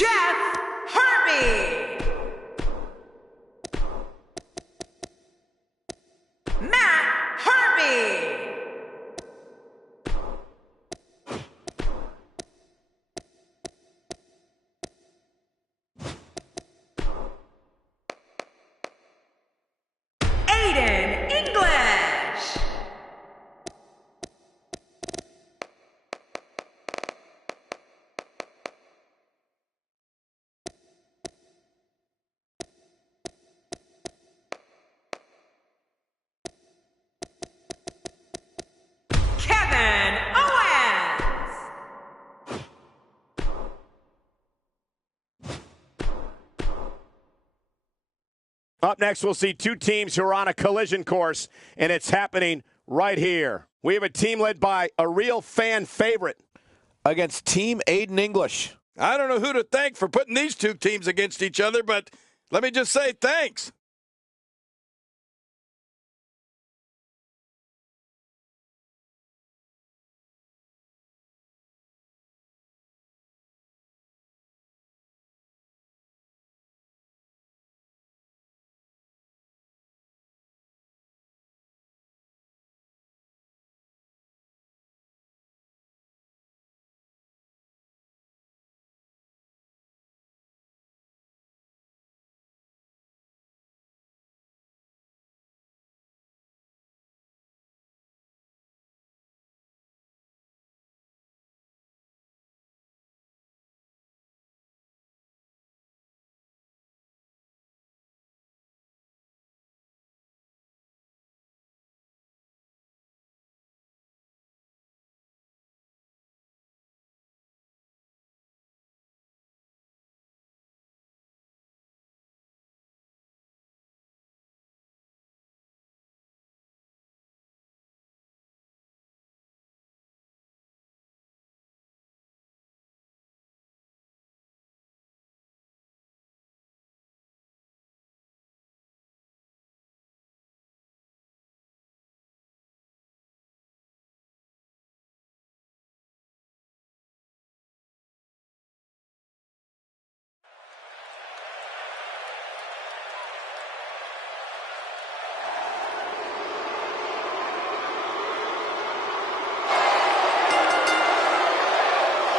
Jeff Harvey. Matt Harvey. Up next, we'll see two teams who are on a collision course, and it's happening right here. We have a team led by a real fan favorite against Team Aiden English. I don't know who to thank for putting these two teams against each other, but let me just say thanks.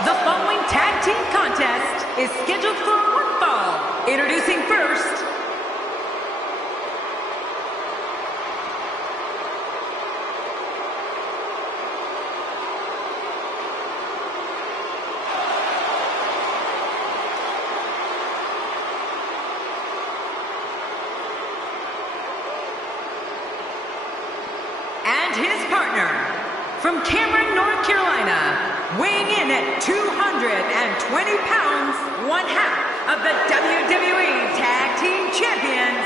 The following tag team contest is scheduled for one fall. Introducing first, and his partner from Cameron, North Carolina, weighing in at 220 pounds, one half of the WWE Tag Team Champions,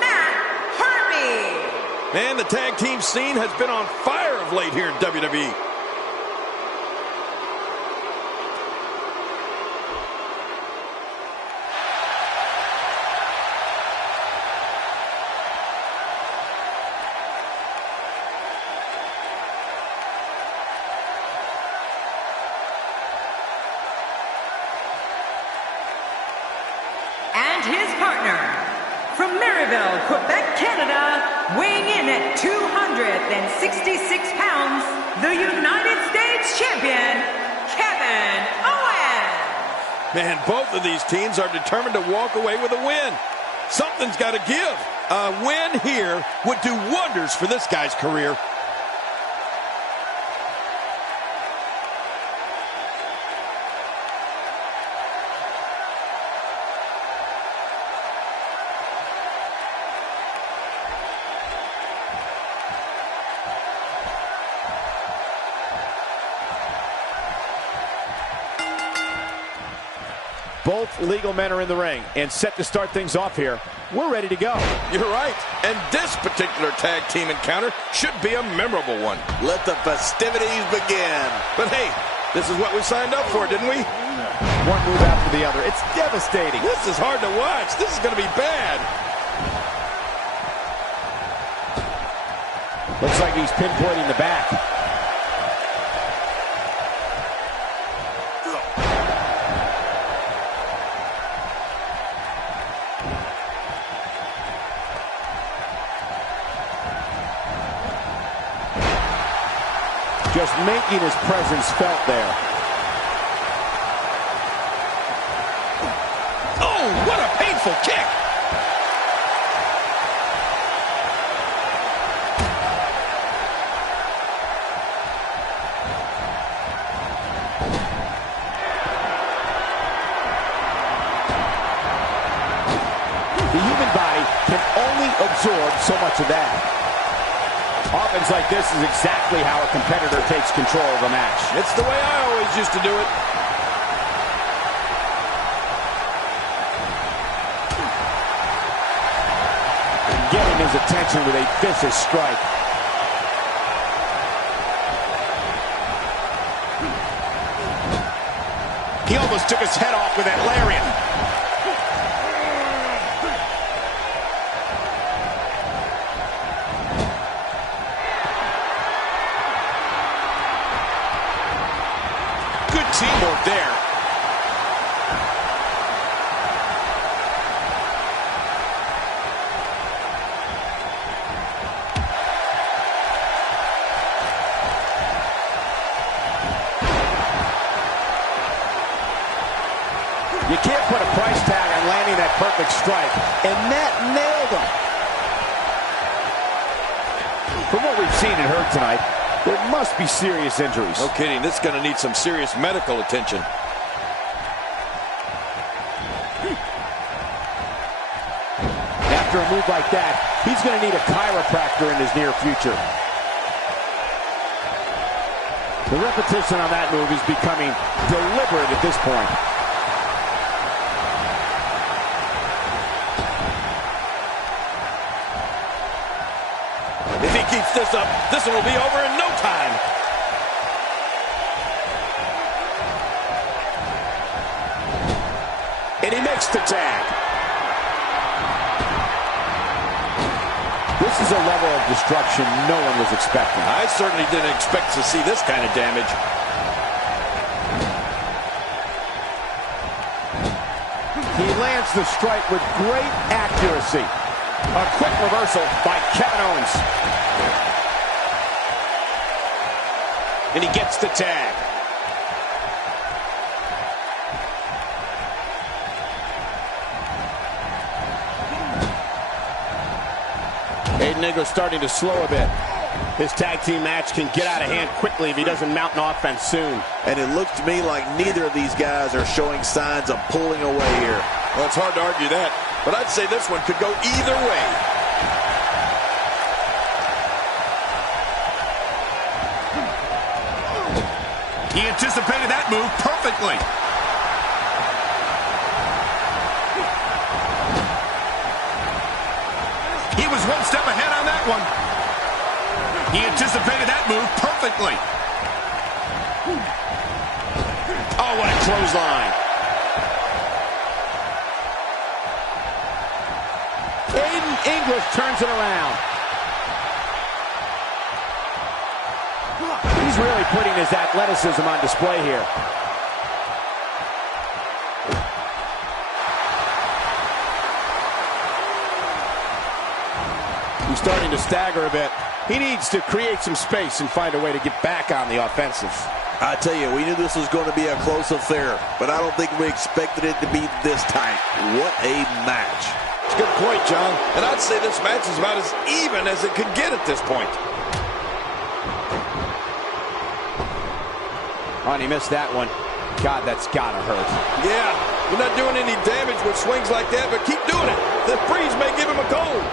Matt Harvey. Man, the tag team scene has been on fire of late here in WWE. And his partner, from Maryville, Quebec, Canada, weighing in at 266 pounds, the United States Champion, Kevin Owens. Man, both of these teams are determined to walk away with a win. Something's got to give. A win here would do wonders for this guy's career. Both legal men are in the ring and set to start things off here. We're ready to go. You're right. And this particular tag team encounter should be a memorable one. Let the festivities begin. But hey, this is what we signed up for, didn't we? One move after the other. It's devastating. This is hard to watch. This is going to be bad. Looks like he's pinpointing the back. just making his presence felt there. Oh, what a painful kick. The human body can only absorb so much of that. Offense like this is exactly how a competitor takes control of a match. It's the way I always used to do it. Getting his attention with a vicious strike. He almost took his head off with that lariat. Good teamwork there. You can't put a price tag on landing that perfect strike, and that nailed him. From what we've seen and heard tonight, there must be serious injuries. No kidding, this is going to need some serious medical attention. After a move like that, he's going to need a chiropractor in his near future. The repetition on that move is becoming deliberate at this point. If he keeps this up, this one will be over in no time. And he makes the tag. This is a level of destruction no one was expecting. I certainly didn't expect to see this kind of damage. He lands the strike with great accuracy. A quick reversal by Kevin Owens. And he gets the tag. Aiden English starting to slow a bit. This tag team match can get out of hand quickly if he doesn't mount an offense soon. And it looks to me like neither of these guys are showing signs of pulling away here. Well, it's hard to argue that, but I'd say this one could go either way. He anticipated that move perfectly. He was one step ahead on that one. He anticipated that move perfectly. Oh, what a clothesline. Aiden English turns it around. He's really putting his athleticism on display here. He's starting to stagger a bit. He needs to create some space and find a way to get back on the offensive. I tell you, we knew this was going to be a close affair, but I don't think we expected it to be this tight. What a match. It's a good point, John. And I'd say this match is about as even as it could get at this point. Oh, and he missed that one. God, that's gotta hurt. Yeah, you're not doing any damage with swings like that, but keep doing it. The breeze may give him a cold.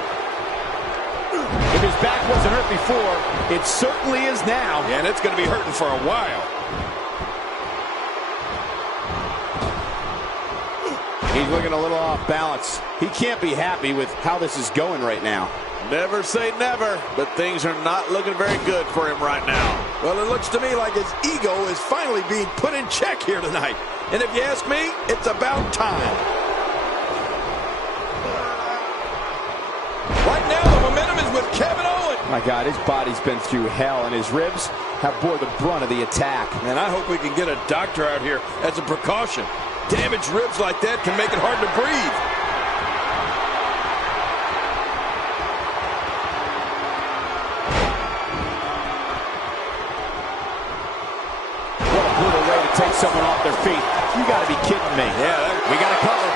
If his back wasn't hurt before, it certainly is now. Yeah, and it's going to be hurting for a while. He's looking a little off balance. He can't be happy with how this is going right now. Never say never, but things are not looking very good for him right now. Well, it looks to me like his ego is finally being put in check here tonight. And if you ask me, it's about time. Right now, the momentum is with Kevin Owens. My God, his body's been through hell, and his ribs have bore the brunt of the attack. And I hope we can get a doctor out here as a precaution. Damaged ribs like that can make it hard to breathe. someone off their feet. You got to be kidding me. Yeah, we got to cover.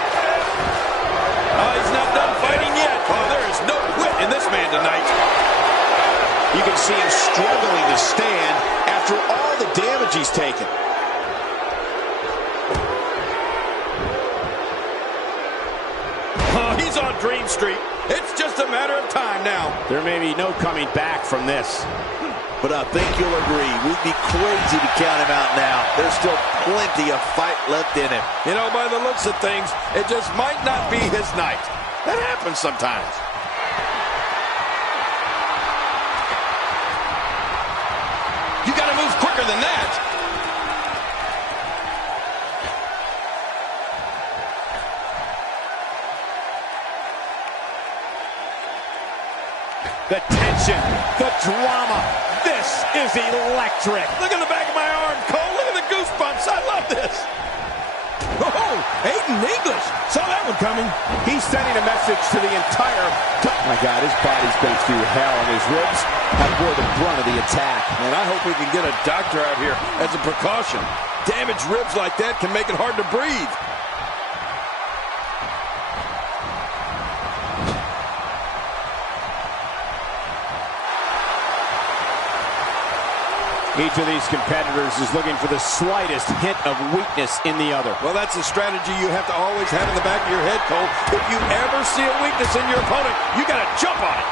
Oh, he's not done fighting yet. Oh, there is no quit in this man tonight. You can see him struggling to stand after all the damage he's taken. Oh, he's on Dream Street. It's just a matter of time now. There may be no coming back from this. But I think you'll agree, we'd be crazy to count him out now. There's still plenty of fight left in him. You know, by the looks of things, it just might not be his night. That happens sometimes. You got to move quicker than that. The tension, the drama. This is electric. Look at the back of my arm, Cole. Look at the goosebumps. I love this. Oh, Aiden English. Saw that one coming. He's sending a message to the entire... My God, his body's been through hell, and his ribs have bore the brunt of the attack. And I hope we can get a doctor out here as a precaution. Damaged ribs like that can make it hard to breathe. Each of these competitors is looking for the slightest hint of weakness in the other. Well, that's a strategy you have to always have in the back of your head, Cole. If you ever see a weakness in your opponent, you got to jump on it.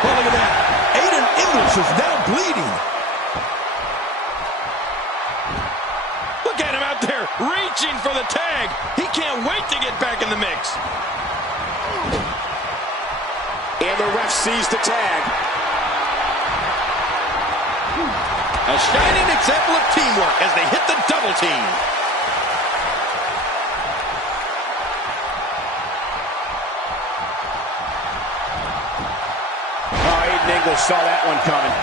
Oh, look at that. Aiden English is now bleeding. Look at him out there reaching for the tag. He can't wait to get back in the mix. And the ref sees the tag. A shining example of teamwork as they hit the double team. Oh, Aiden English saw that one coming.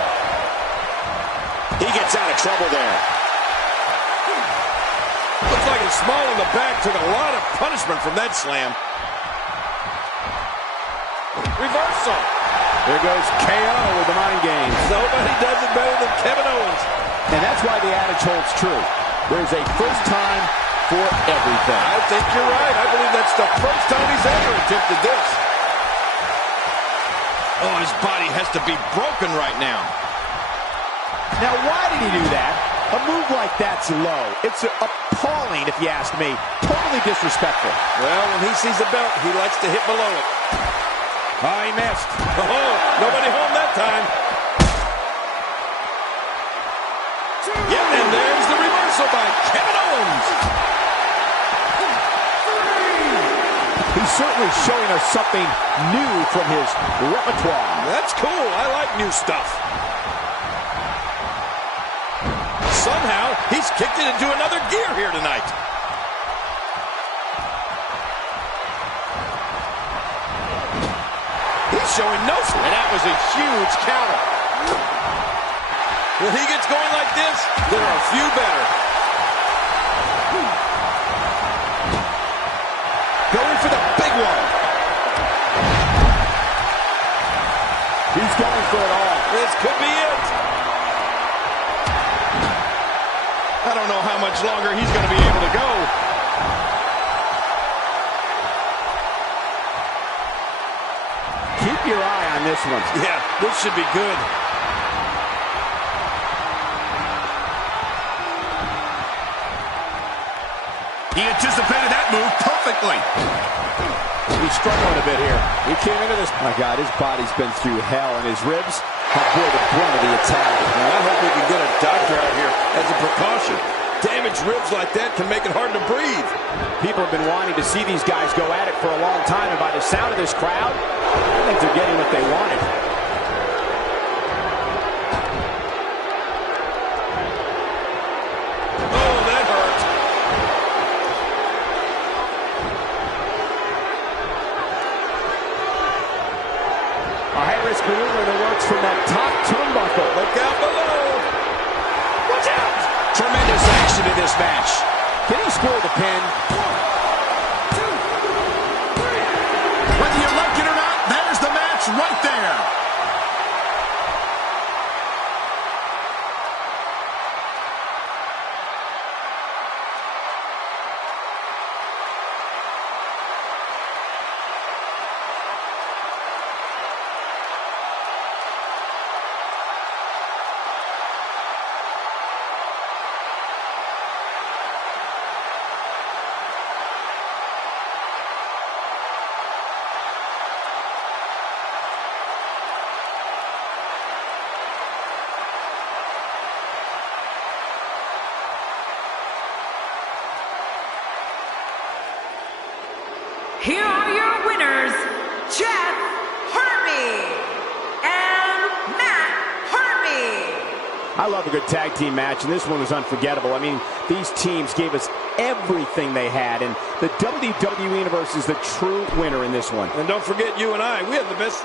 He gets out of trouble there. Looks like his small in the back took a lot of punishment from that slam. Reversal. There goes KO with the mind games. Nobody does it better than Kevin Owens. And that's why the adage holds true. There's a first time for everything. I think you're right. I believe that's the first time he's ever attempted this. Oh, his body has to be broken right now. Now, why did he do that? A move like that's low. It's appalling, if you ask me. Totally disrespectful. Well, when he sees the belt, he likes to hit below it. Oh, he missed. Oh, nobody home that time. Yep, and there's the reversal by Kevin Owens. He's certainly showing us something new from his repertoire. That's cool. I like new stuff. Somehow, he's kicked it into another gear here tonight. He's showing no... And that was a huge counter. When he gets going like this, there are a few better. Going for the big one. He's going for it all. This could be it. I don't know how much longer he's going to be able to go. Keep your eye on this one. Yeah, this should be good. He anticipated that move perfectly. He's struggling a bit here. He came into this. My God, his body's been through hell, and his ribs have bore the brunt of the attack. Now, I hope we can get a doctor out here as a precaution. Damaged ribs like that can make it hard to breathe. People have been wanting to see these guys go at it for a long time, and by the sound of this crowd, I think they're getting what they wanted. Oh, that hurt. A high-risk maneuver that works from that top turnbuckle. Look out below. Watch out! Tremendous action in this match. Can he score the pin? 1, 2, 3. Whether you like it or not, there's the match right there. Jeff Harvey and Matt Harvey. I love a good tag team match, and this one was unforgettable. I mean, these teams gave us everything they had, and the WWE Universe is the true winner in this one. And don't forget you and I, we had the best.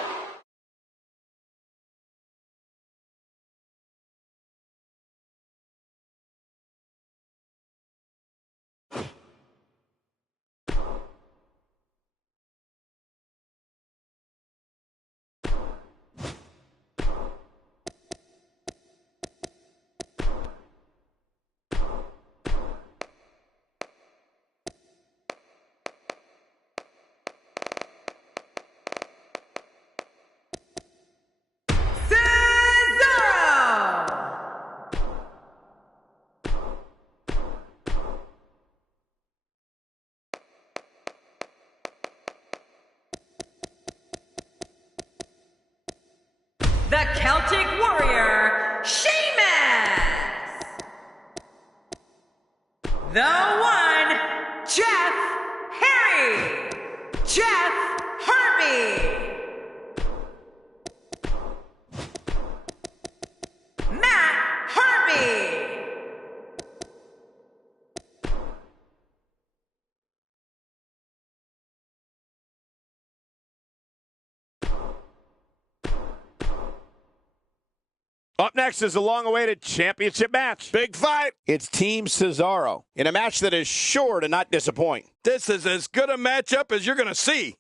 The Celtic Warrior, Sheamus. The One, Jeff Harry. Jeff Harvey. Matt Harvey. Up next is the long-awaited championship match. Big fight. It's Team Cesaro in a match that is sure to not disappoint. This is as good a matchup as you're going to see.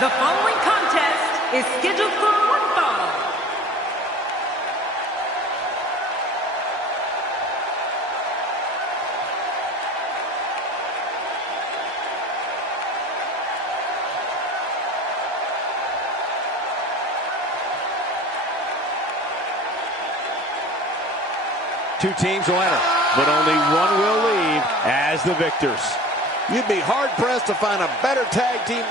The following contest is scheduled for one fall. Two teams will enter, but only one will leave as the victors. You'd be hard-pressed to find a better tag team.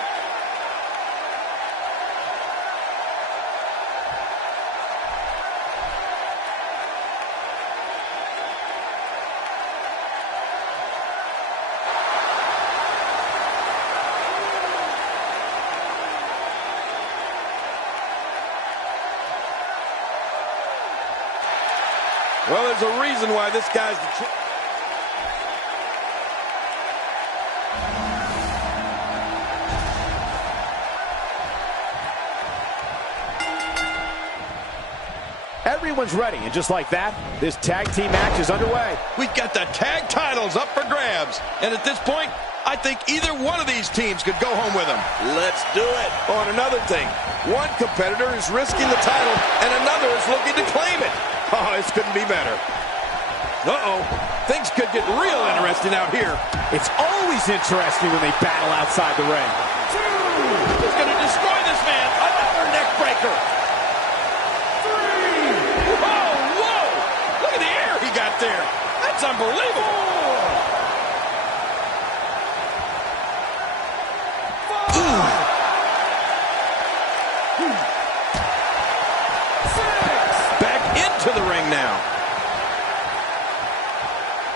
Well, there's a reason why this guy's the champ. everyone's ready. And just like that, this tag team match is underway. We've got the tag titles up for grabs. And at this point, I think either one of these teams could go home with them. Let's do it. On another thing, one competitor is risking the title and another is looking to claim it. Oh, this couldn't be better. Uh-oh. Things could get real interesting out here. It's always interesting when they battle outside the ring. Who's going to destroy this man? Another neck breaker. Whoa, whoa. Look at the air he got there. That's unbelievable. Back into the ring now.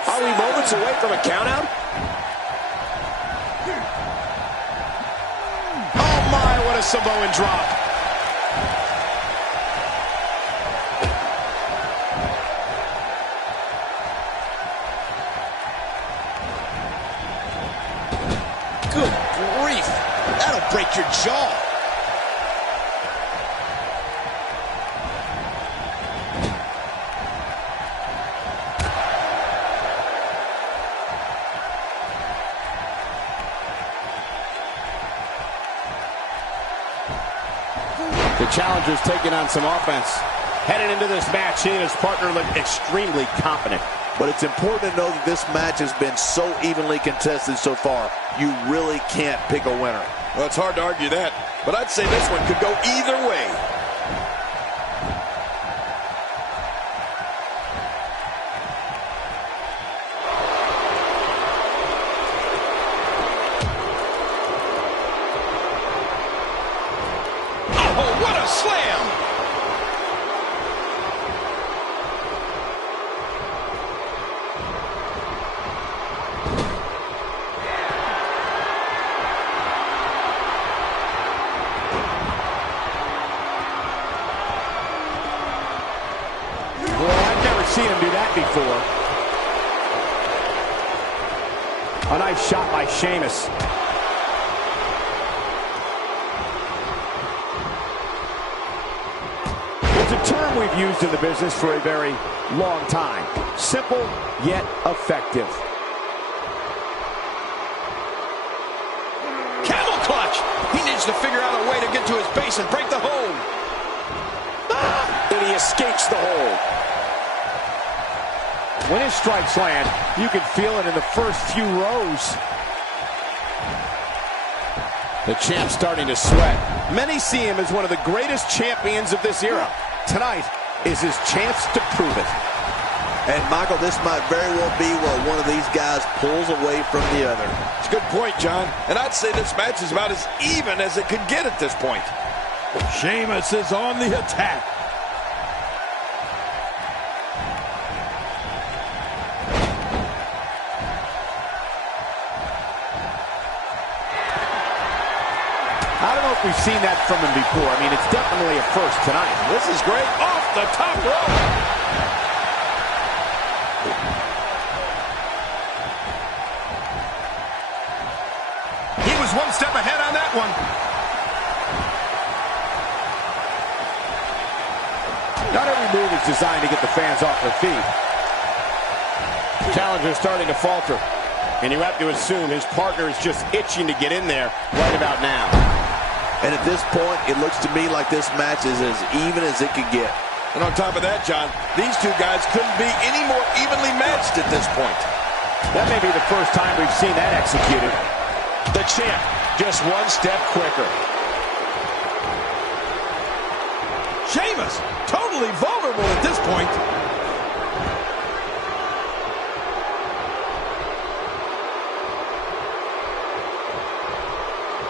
Are we moments away from a countout? Oh my, what a Samoan drop. Good grief. That'll break your jaw. The challenger's taking on some offense. Headed into this match, he and his partner look extremely confident. But it's important to know that this match has been so evenly contested so far. You really can't pick a winner. Well, it's hard to argue that, but I'd say this one could go either way. Oh, what a slam! Seen him do that before. A nice shot by Sheamus. It's a term we've used in the business for a very long time. Simple, yet effective. Camel clutch! He needs to figure out a way to get to his base and break the hold. And he escapes the hold. When his strikes land, you can feel it in the first few rows. The champ's starting to sweat. Many see him as one of the greatest champions of this era. Tonight is his chance to prove it. And, Michael, this might very well be where one of these guys pulls away from the other. It's a good point, John. And I'd say this match is about as even as it could get at this point. Sheamus is on the attack. I don't know if we've seen that from him before. I mean, it's definitely a first tonight. This is great. Off the top rope. He was one step ahead on that one. Not every move is designed to get the fans off their feet. Challenger's starting to falter. And you have to assume his partner is just itching to get in there right about now. And at this point, it looks to me like this match is as even as it could get. And on top of that, John, these two guys couldn't be any more evenly matched at this point. That may be the first time we've seen that executed. The champ, just one step quicker. Sheamus, totally vulnerable at this point.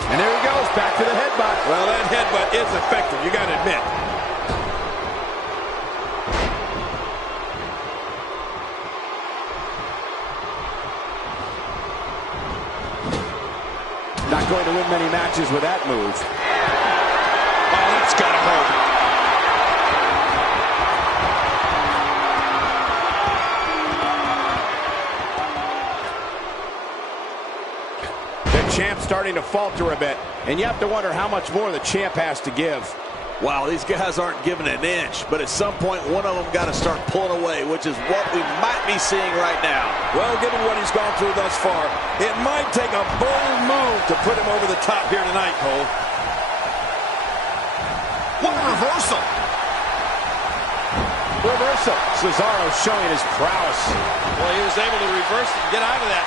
And there he goes, back to the headbutt. Well, that headbutt is effective, you got to admit. Not going to win many matches with that move. Oh, that's got to hurt. The champ's starting to falter a bit, and you have to wonder how much more the champ has to give. Wow, these guys aren't giving an inch, but at some point, one of them got to start pulling away, which is what we might be seeing right now. Well, given what he's gone through thus far, it might take a bold move to put him over the top here tonight, Cole. What a reversal. Reversal. Cesaro showing his prowess. Well, he was able to reverse it and get out of that.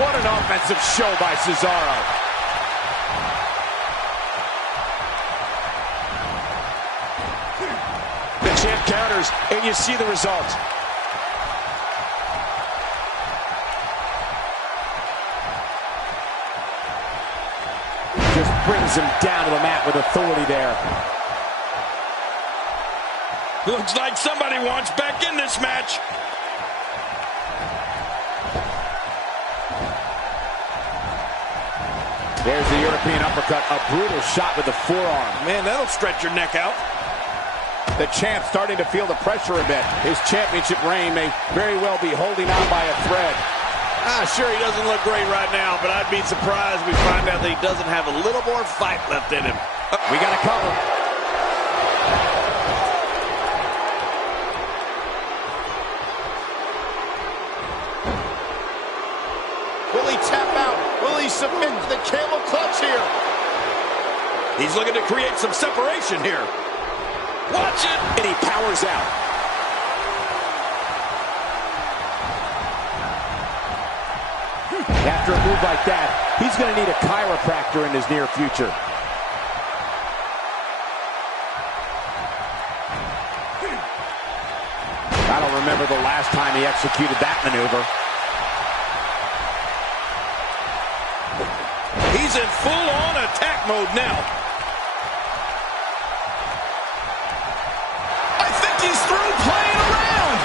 What an offensive show by Cesaro. The champ counters, and you see the result. Just brings him down to the mat with authority there. Looks like somebody wants back in this match. There's the European uppercut, a brutal shot with the forearm. Man, that'll stretch your neck out. The champ starting to feel the pressure a bit. His championship reign may very well be holding on by a thread. Sure, he doesn't look great right now, but I'd be surprised if we find out that he doesn't have a little more fight left in him. We got a cover. Will he tap out? Will he submit to the camel clutch here? He's looking to create some separation here. Watch it! And he powers out. After a move like that, he's going to need a chiropractor in his near future. I don't remember the last time he executed that maneuver. He's in full-on attack mode now. I think he's through playing around.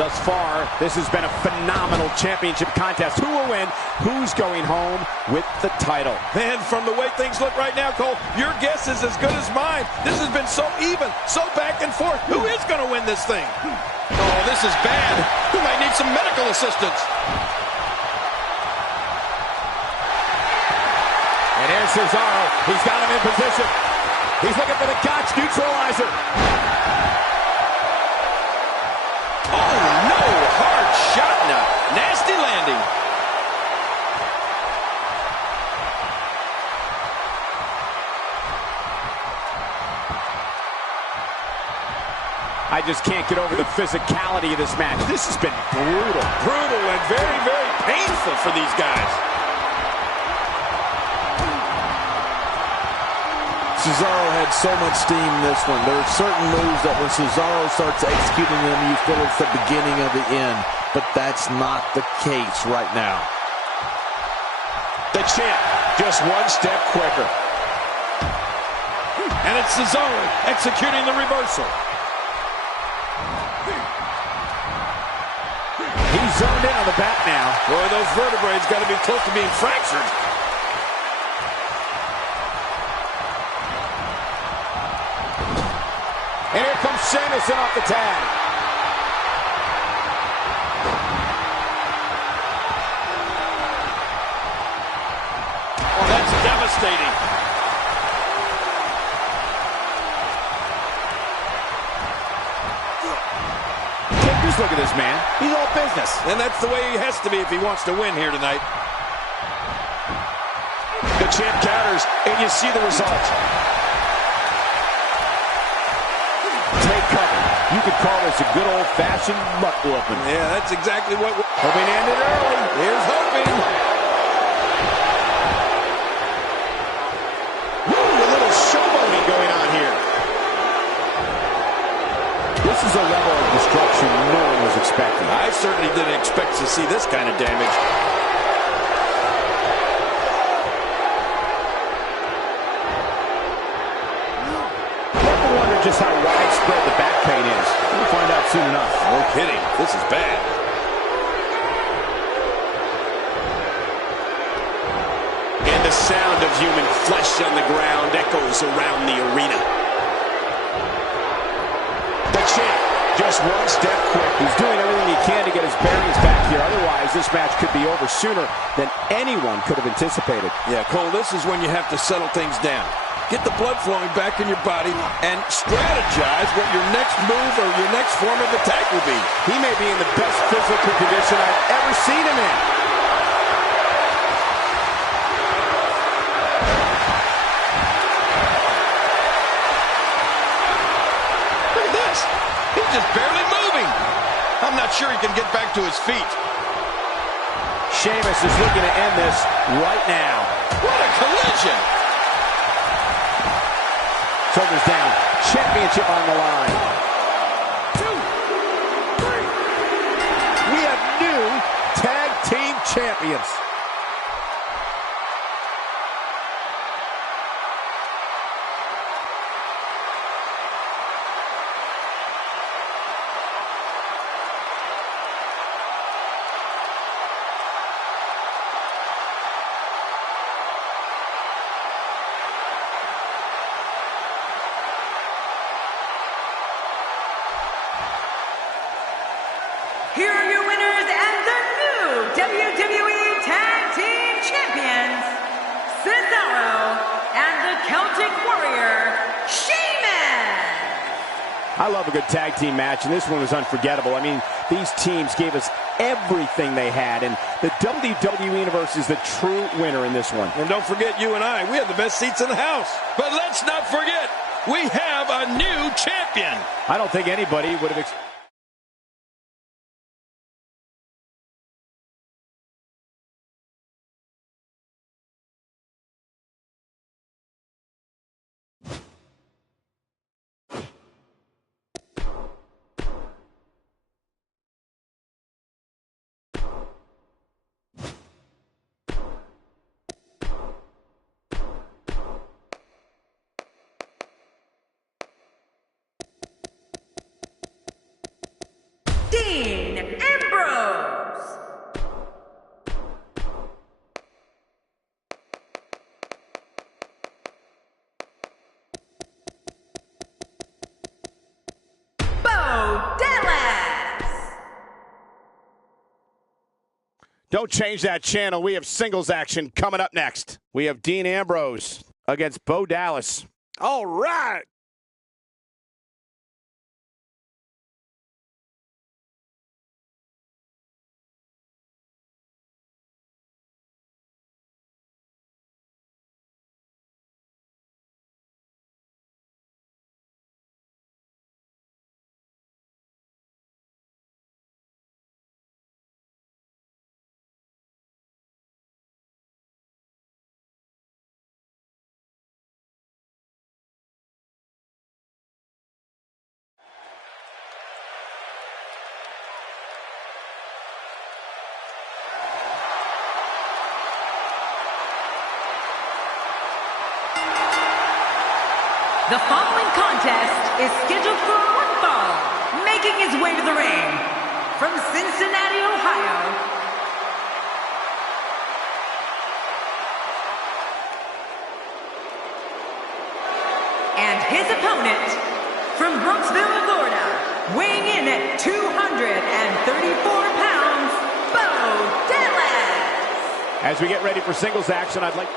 Thus far, this has been a phenomenal championship contest. Who will win? Who's going home with the title? Man, from the way things look right now, Cole, your guess is as good as mine. This has been so even, so back and forth. Who is going to win this thing? Oh, this is bad. We might need some medical assistance. And here's Cesaro. He's got him in position. He's looking for the Gotch neutralizer. Oh, no. Hard shot now. Nasty landing. I just can't get over the physicality of this match. This has been brutal. Brutal and very, very painful for these guys. Cesaro had so much steam in this one. There are certain moves that when Cesaro starts executing them, you feel it's the beginning of the end. But that's not the case right now. The champ, just one step quicker. And it's Cesaro executing the reversal. He's zoned in on the back now. Boy, those vertebrae got to be close to being fractured. And here comes Sheamus off the tag. Oh, that's devastating. Take this look at this man. He's all business. And that's the way he has to be if he wants to win here tonight. The champ counters, and you see the result. Take cover. You could call this a good old-fashioned butt whooping. Yeah, that's exactly what we're hoping to end it early. Here's hoping. Woo, a little showboating going on here. This is a level of destruction no one was expecting. I certainly didn't expect to see this kind of damage. Just how widespread the back pain is. We'll find out soon enough. No kidding. This is bad. And the sound of human flesh on the ground echoes around the arena. The champ just one step quick. He's doing everything he can to get his bearings back here. Otherwise, this match could be over sooner than anyone could have anticipated. Yeah, Cole, this is when you have to settle things down. Get the blood flowing back in your body and strategize what your next move or your next form of attack will be. He may be in the best physical condition I've ever seen him in. Look at this. He's just barely moving. I'm not sure he can get back to his feet. Sheamus is looking to end this right now. What a collision. Shoulders down. Championship on the line. 2, 3. We have new tag team champions. Here are your winners and the new WWE Tag Team Champions, Cesaro and the Celtic Warrior, Sheamus. I love a good tag team match, and this one was unforgettable. I mean, these teams gave us everything they had, and the WWE Universe is the true winner in this one. And don't forget, you and I, we have the best seats in the house. But let's not forget, we have a new champion. I don't think anybody would have Dean Ambrose. Bo Dallas. Don't change that channel. We have singles action coming up next. We have Dean Ambrose against Bo Dallas. All right. The following contest is scheduled for one fall, making his way to the ring from Cincinnati, Ohio. And his opponent from Brooksville, Florida, weighing in at 234 pounds, Bo Dallas. As we get ready for singles action, I'd like...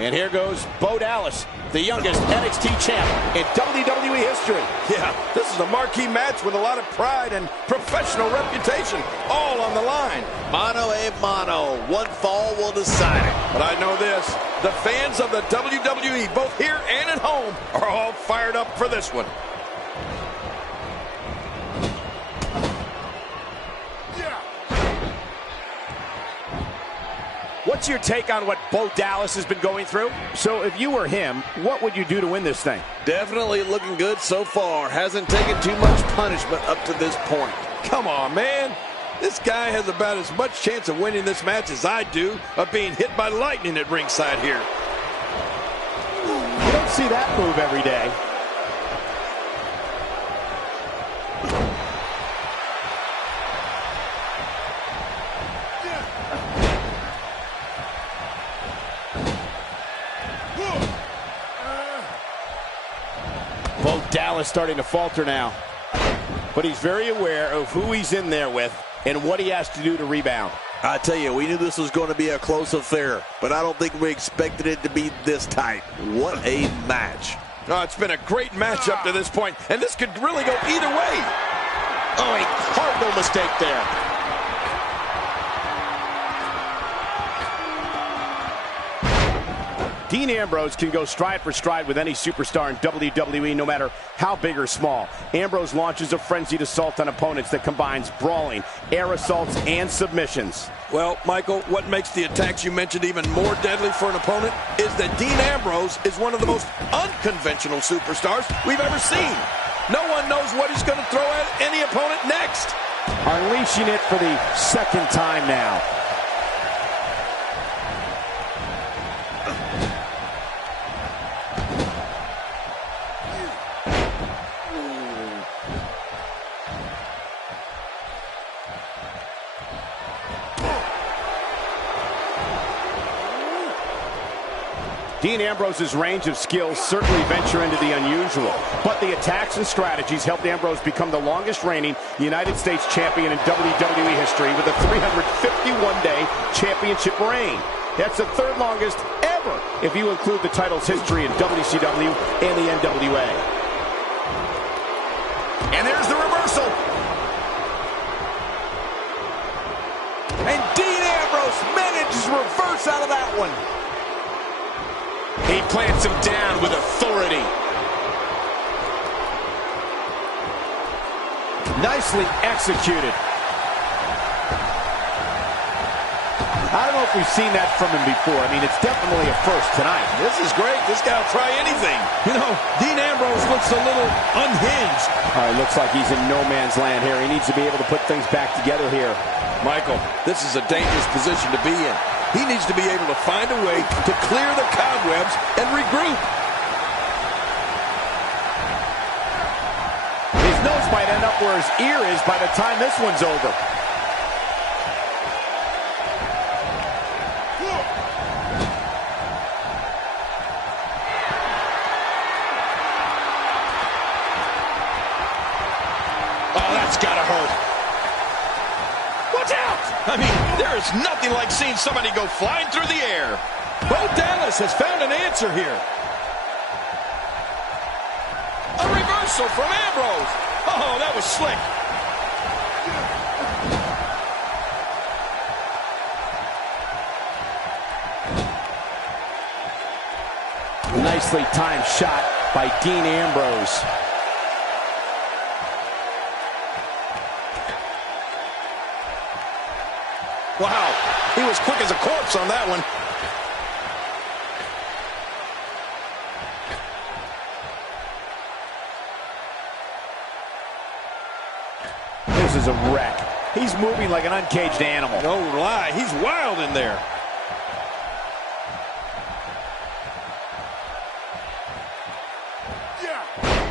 And here goes Bo Dallas, the youngest NXT champ in WWE history. Yeah, this is a marquee match with a lot of pride and professional reputation, all on the line. Mano a mano. One fall will decide it. But I know this, the fans of the WWE, both here and at home, are all fired up for this one. What's your take on what Bo Dallas has been going through? So if you were him, what would you do to win this thing? Definitely looking good so far. Hasn't taken too much punishment up to this point. Come on, man. This guy has about as much chance of winning this match as I do of being hit by lightning at ringside here. You don't see that move every day. Dallas starting to falter now. But he's very aware of who he's in there with and what he has to do to rebound. I tell you, we knew this was going to be a close affair, but I don't think we expected it to be this tight. What a match. Oh, it's been a great match up to this point, and this could really go either way. Oh, a cardinal mistake there. Dean Ambrose can go stride for stride with any superstar in WWE, no matter how big or small. Ambrose launches a frenzied assault on opponents that combines brawling, air assaults, and submissions. Well, Michael, what makes the attacks you mentioned even more deadly for an opponent is that Dean Ambrose is one of the most unconventional superstars we've ever seen. No one knows what he's going to throw at any opponent next. Unleashing it for the second time now. Dean Ambrose's range of skills certainly venture into the unusual, but the attacks and strategies helped Ambrose become the longest reigning United States champion in WWE history with a 351-day championship reign. That's the third longest ever if you include the title's history in WCW and the NWA. And there's the reversal. And Dean Ambrose manages to reverse out of that one. He plants him down with authority. Nicely executed. I don't know if we've seen that from him before. I mean, it's definitely a first tonight. This is great. This guy will try anything. You know, Dean Ambrose looks a little unhinged. Looks like he's in no man's land here. He needs to be able to put things back together here. Michael, this is a dangerous position to be in. He needs to be able to find a way to clear the cobwebs and regroup. His nose might end up where his ear is by the time this one's over. Oh, that's gotta hurt. Watch out! I mean, there is nothing like seeing somebody go flying through the air. Bo Dallas has found an answer here. A reversal from Ambrose. Oh, that was slick. Nicely timed shot by Dean Ambrose. Wow, he was quick as a corpse on that one. This is a wreck. He's moving like an uncaged animal. No lie, he's wild in there.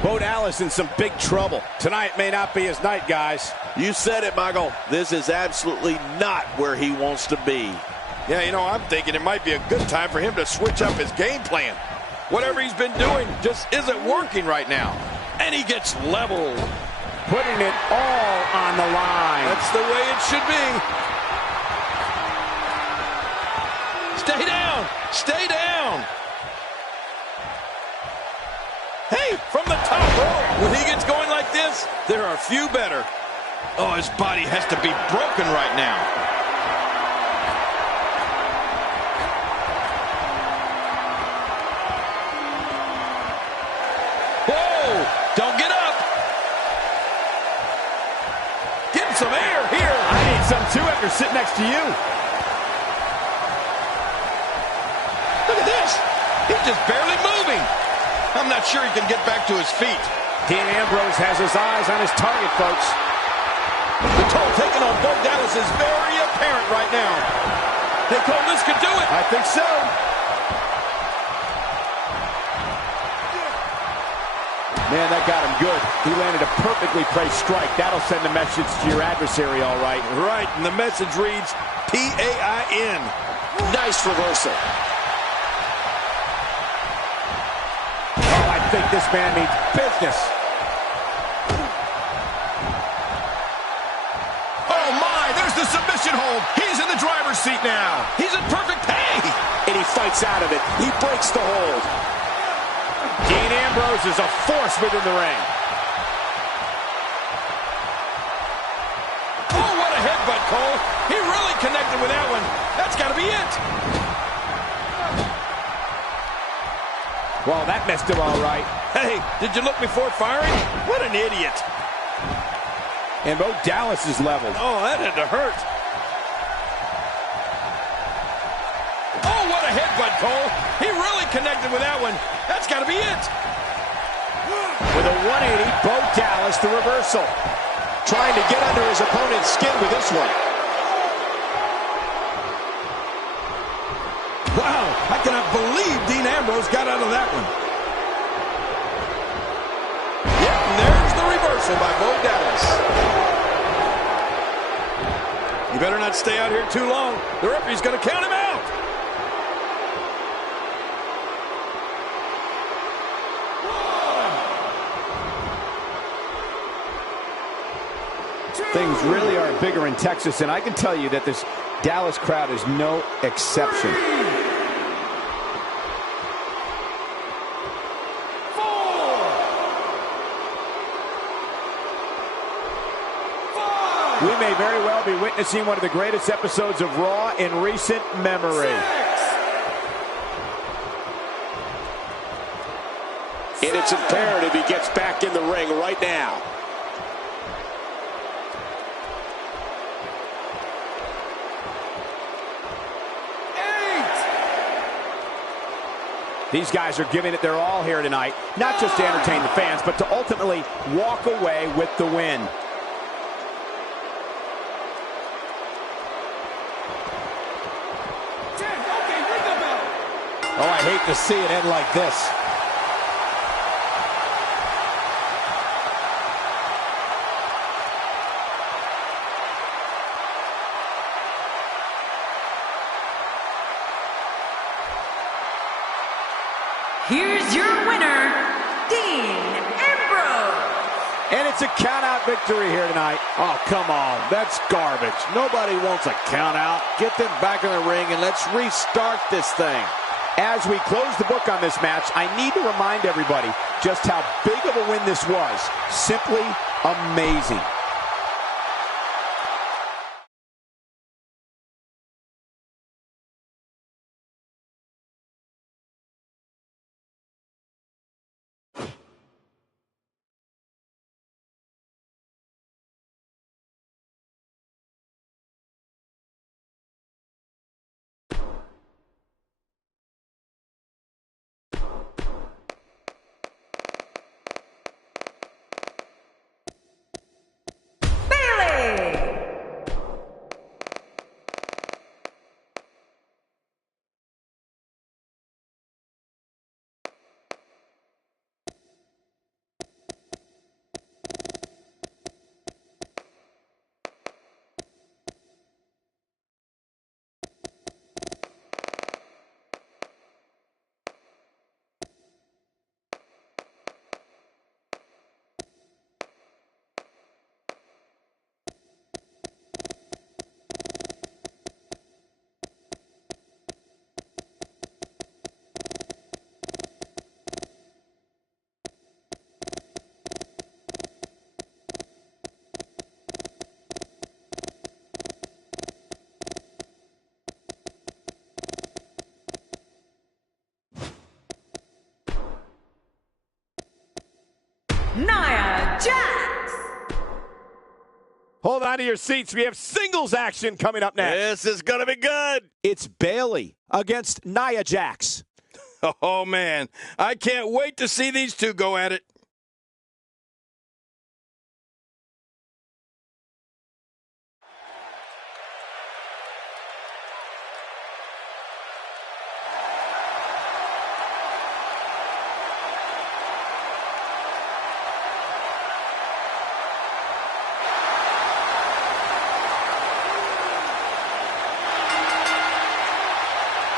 Bo Dallas in some big trouble. Tonight may not be his night, guys. You said it, Michael. This is absolutely not where he wants to be. Yeah, you know, I'm thinking it might be a good time for him to switch up his game plan. Whatever he's been doing just isn't working right now. And he gets leveled. Putting it all on the line. That's the way it should be. Stay down. Stay down. Hey, from the top rope. When he gets going like this, there are few better. Oh, his body has to be broken right now. Whoa, don't get up. Getting some air here. I need some too after sitting next to you. Look at this. He's just barely moving. I'm not sure he can get back to his feet. Dean Ambrose has his eyes on his target, folks. The toll taken on Bo Dallas is very apparent right now. They call this could do it. I think so. Man, that got him good. He landed a perfectly placed strike. That'll send a message to your adversary, all right. Right, and the message reads P-A-I-N. Nice reversal. Oh, I think this man means business. Oh, my, there's the submission hold. He's in the driver's seat now. He's in perfect pay. And he fights out of it. He breaks the hold. Dean Ambrose is a force within the ring. Oh, what a headbutt, Cole. He really connected with that one. That's got to be it. Well, that messed him all right. Hey, did you look before firing? What an idiot. And Bo Dallas is leveled. Oh, that had to hurt. Oh, what a headbutt, Cole. He really connected with that one. That's got to be it. With a 180, Bo Dallas, the reversal. Trying to get under his opponent's skin with this one. Wow, I cannot believe Dean Ambrose got out of that one. Yep, and there's the reversal by Bo Dallas. You better not stay out here too long. The referee's going to count him out. Things really are bigger in Texas, and I can tell you that this Dallas crowd is no exception. We may very well be witnessing one of the greatest episodes of Raw in recent memory. And it's imperative he gets back in the ring right now. These guys are giving it their all here tonight, not just to entertain the fans, but to ultimately walk away with the win. Oh, I hate to see it end like this. Here's your winner, Dean Ambrose. And it's a count-out victory here tonight. Oh, come on. That's garbage. Nobody wants a count out. Get them back in the ring and let's restart this thing. As we close the book on this match, I need to remind everybody just how big of a win this was. Simply amazing. Nia Jax. Hold on to your seats. We have singles action coming up next. This is going to be good. It's Bayley against Nia Jax. Oh, man. I can't wait to see these two go at it.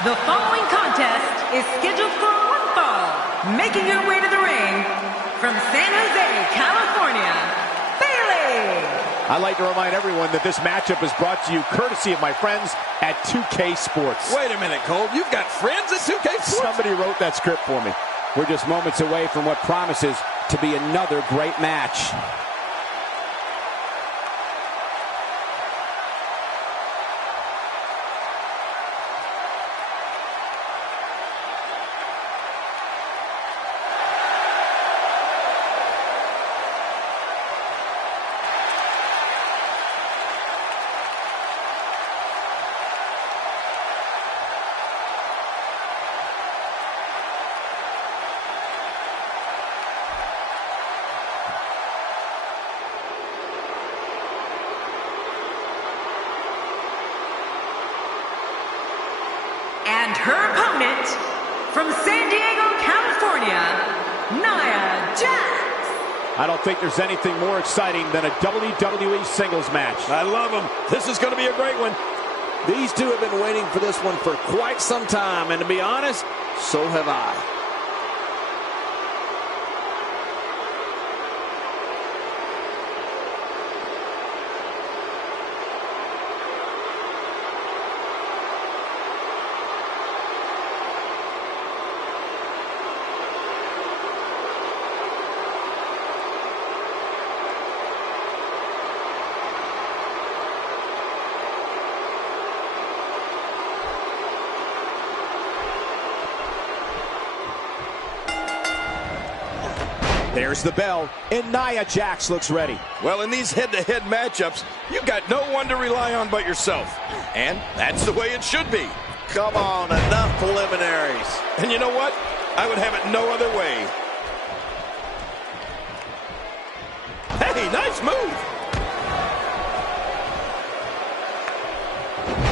The following contest is scheduled for one fall. Making her way to the ring from San Jose, California, Bailey. I'd like to remind everyone that this matchup is brought to you courtesy of my friends at 2K Sports. Wait a minute, Cole. You've got friends at 2K Sports? Somebody wrote that script for me. We're just moments away from what promises to be another great match. And her opponent, from San Diego, California, Nia Jax. I don't think there's anything more exciting than a WWE singles match. I love them. This is going to be a great one. These two have been waiting for this one for quite some time, and to be honest, so have I. There's the bell, and Nia Jax looks ready. Well, in these head-to-head matchups, you've got no one to rely on but yourself. And that's the way it should be. Come on, enough preliminaries. And you know what? I would have it no other way. Hey, nice move.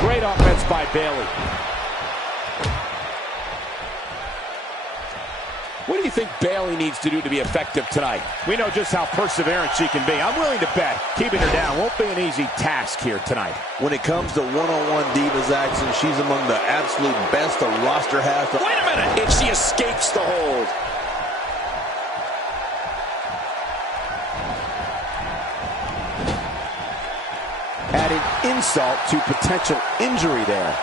Great offense by Bailey. What do you think Bailey needs to do to be effective tonight? We know just how perseverant she can be. I'm willing to bet keeping her down won't be an easy task here tonight. When it comes to one-on-one divas action, she's among the absolute best the roster has. Wait a minute! And she escapes the hold. Adding insult to potential injury there.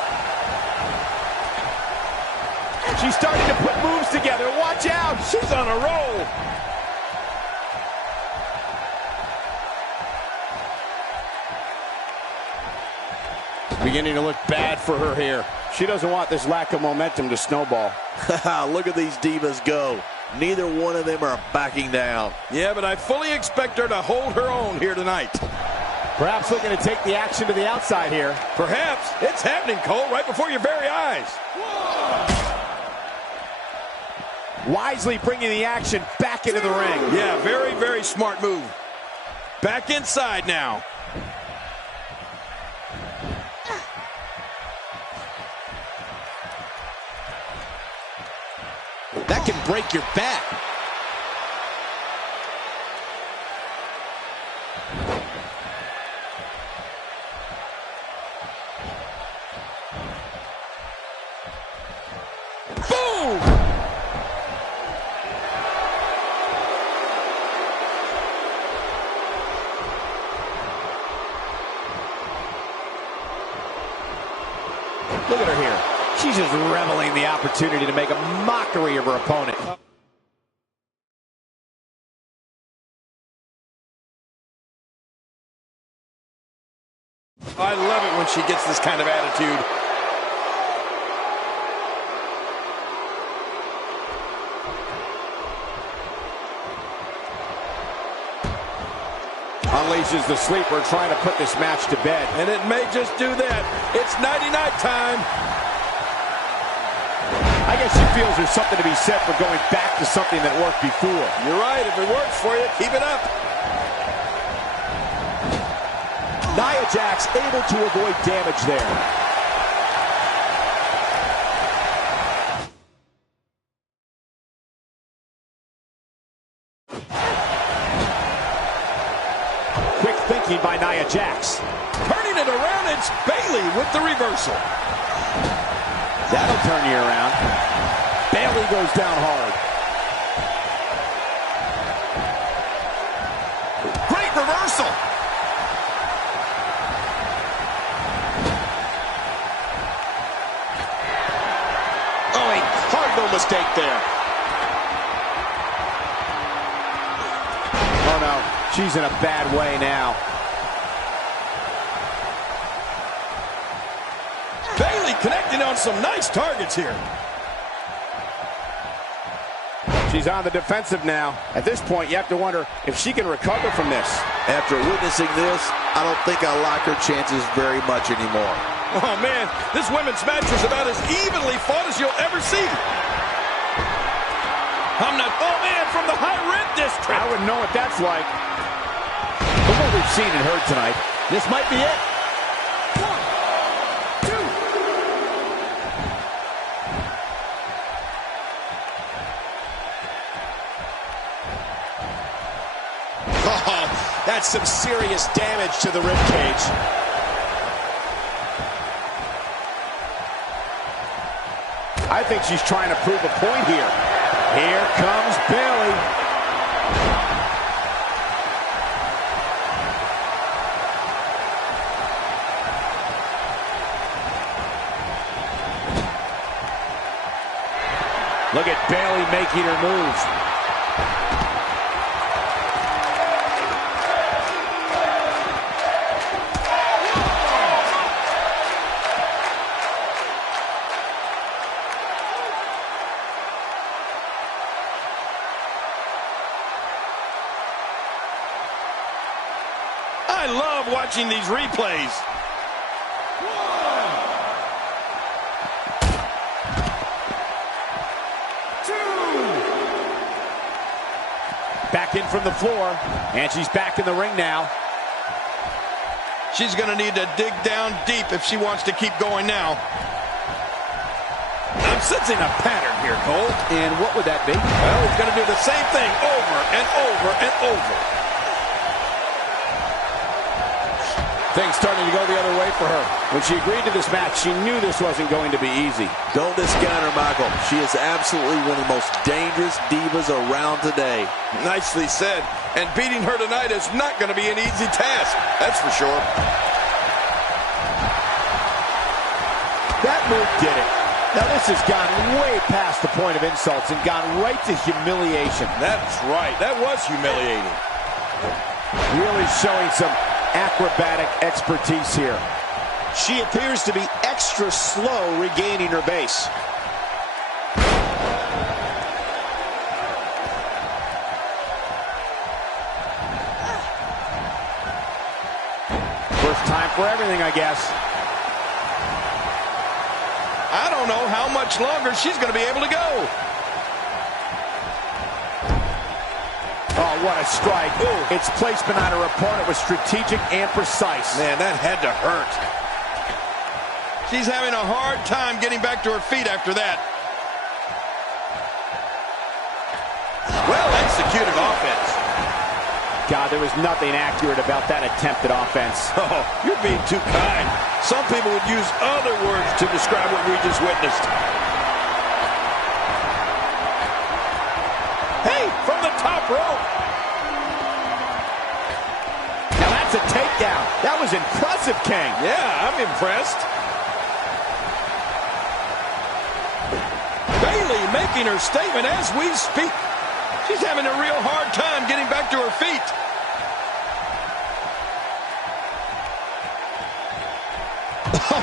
She's starting to put moves together. Watch out! She's on a roll. Beginning to look bad for her here. She doesn't want this lack of momentum to snowball. Look at these divas go. Neither one of them are backing down. Yeah, but I fully expect her to hold her own here tonight. Perhaps looking to take the action to the outside here. Perhaps. It's happening, Cole, right before your very eyes. Wisely bringing the action back into the ring. Yeah, very, very smart move. Back inside now. That can break your back. Boom! Look at her here. She's just reveling the opportunity to make a mockery of her opponent. I love it when she gets this kind of attitude. Unleashes the sleeper, trying to put this match to bed. And it may just do that. It's nighty-night time. I guess she feels there's something to be said for going back to something that worked before. You're right. If it works for you, keep it up. Nia Jax able to avoid damage there. Quick thinking by Nia Jax. Turning it around, it's Bailey with the reversal. That'll turn you around. Bailey goes down hard. She's in a bad way now. Bayley connecting on some nice targets here. She's on the defensive now. At this point, you have to wonder if she can recover from this. After witnessing this, I don't think I like her chances very much anymore. Oh, man, this women's match was about as evenly fought as you'll ever see. I'm not, oh, man, from the high red district. I wouldn't know what that's like. From what we've seen and heard tonight, this might be it. 1, 2. Oh, that's some serious damage to the rib cage. I think she's trying to prove a point here. Here comes Bayley. Look at Bayley making her move. I love watching these replays. 1, 2. Back in from the floor, and she's back in the ring now. She's going to need to dig down deep if she wants to keep going now. I'm sensing a pattern here, Cole. And what would that be? Well, he's going to do the same thing over and over and over. Things starting to go the other way for her. When she agreed to this match, she knew this wasn't going to be easy. Don't discount her, Michael. She is absolutely one of the most dangerous divas around today. Nicely said. And beating her tonight is not going to be an easy task. That's for sure. That move did it. Now this has gone way past the point of insults and gone right to humiliation. That's right. That was humiliating. Really showing some acrobatic expertise here. She appears to be extra slow regaining her base. First time for everything, I guess. I don't know how much longer she's going to be able to go. Oh, what a strike. Ooh. Its placement on her opponent was strategic and precise. Man, that had to hurt. She's having a hard time getting back to her feet after that. Well executed offense. God, there was nothing accurate about that attempted offense. Oh, you're being too kind. Some people would use other words to describe what we just witnessed. Hey, from the top rope. Now that's a takedown. That was impressive, King. Yeah, I'm impressed. Bayley making her statement as we speak. She's having a real hard time getting back to her feet.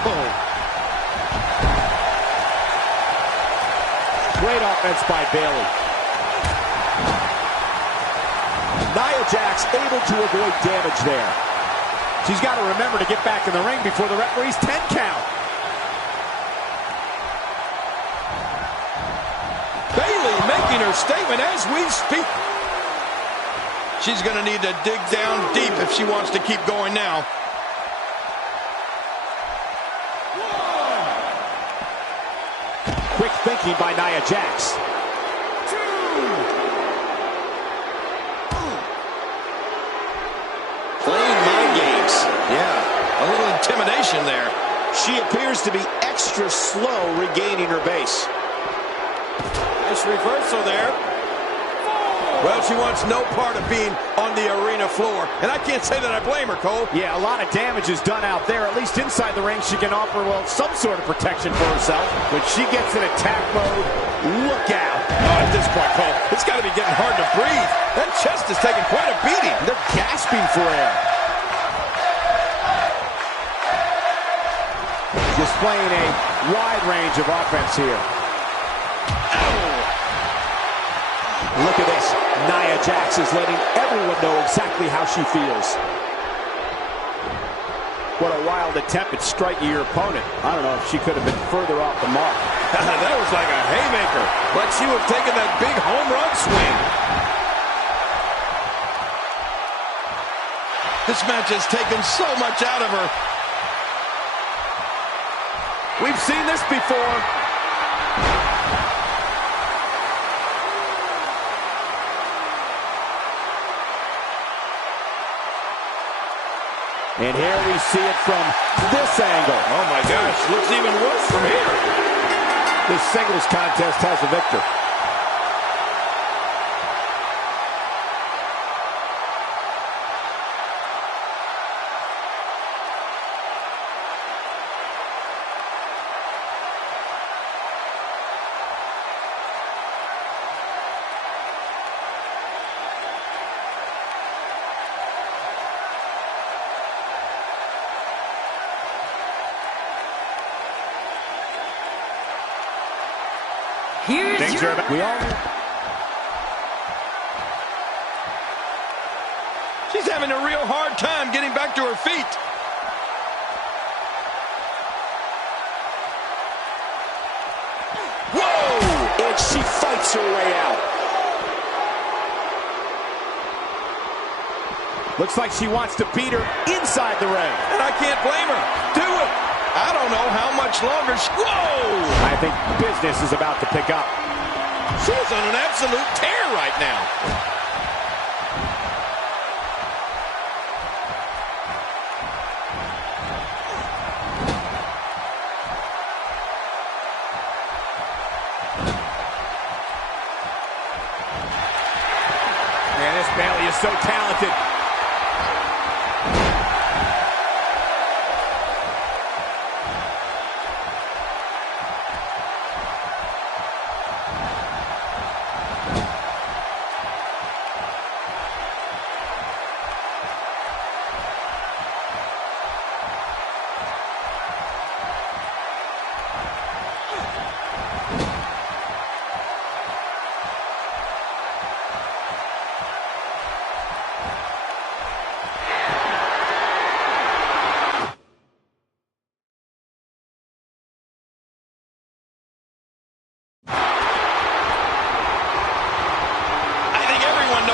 Oh. Great offense by Bayley. Nia Jax able to avoid damage there. She's got to remember to get back in the ring before the referee's 10 count. Bayley making her statement as we speak. She's going to need to dig down deep if she wants to keep going now. Quick thinking by Nia Jax. 2. Playing mind games. Yeah, a little intimidation there. She appears to be extra slow regaining her base. Nice reversal there. Well, she wants no part of being on the arena floor. And I can't say that I blame her, Cole. Yeah, a lot of damage is done out there. At least inside the ring, she can offer, well, some sort of protection for herself. When she gets in attack mode, look out. Oh, at this point, Cole, it's got to be getting hard to breathe. That chest is taking quite a beating. They're gasping for air. Displaying a wide range of offense here. Look at this. Nia Jax is letting everyone know exactly how she feels. What a wild attempt at striking your opponent. I don't know if she could have been further off the mark. That was like a haymaker. Like she was taking that big home run swing. This match has taken so much out of her. We've seen this before. And here we see it from this angle. Oh my gosh, looks even worse from here. This singles contest has a victor. Here's your... She's having a real hard time getting back to her feet. Whoa! And she fights her way out. Looks like she wants to beat her inside the ring. And I can't blame her. Do it. I don't know how much longer whoa! I think business is about to pick up. She's on an absolute tear right now. Man, this Bayley is so talented.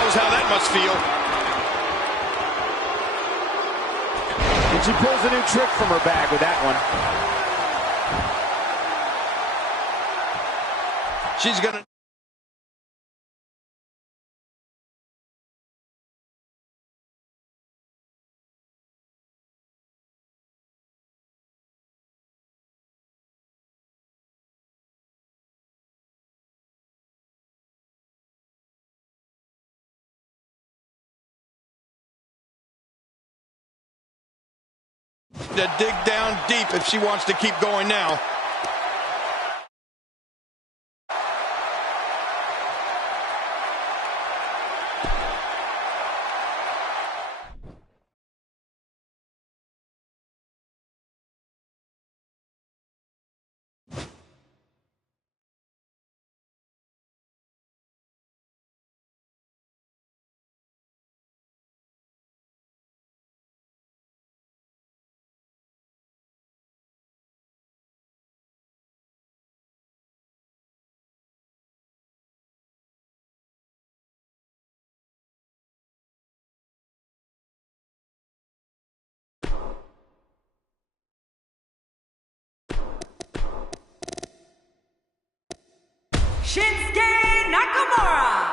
How that must feel. And she pulls a new trick from her bag with that one. She's gonna dig down deep if she wants to keep going now. Shinsuke Nakamura.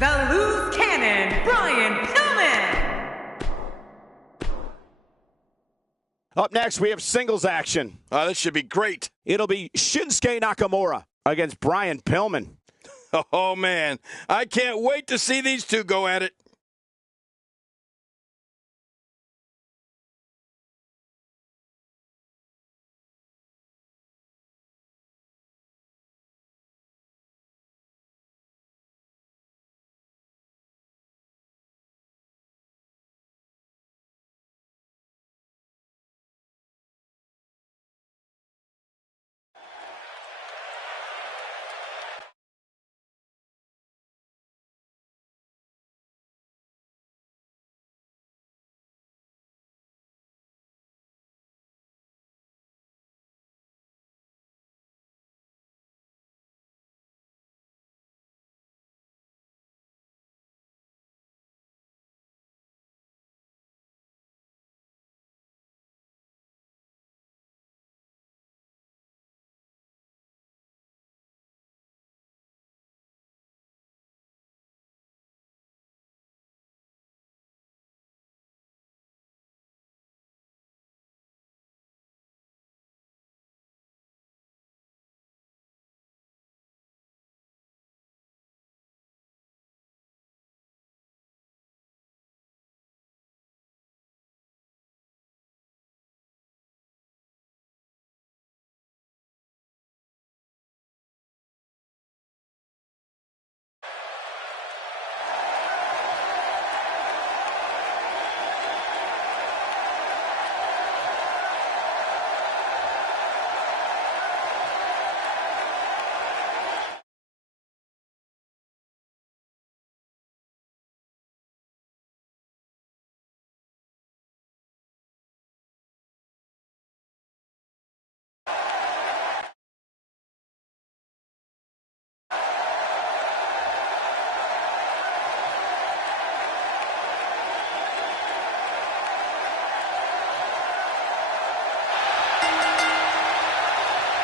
the loose cannon, Brian Pillman. Up next, we have singles action. This should be great. It'll be Shinsuke Nakamura against Brian Pillman. Oh, man. I can't wait to see these two go at it.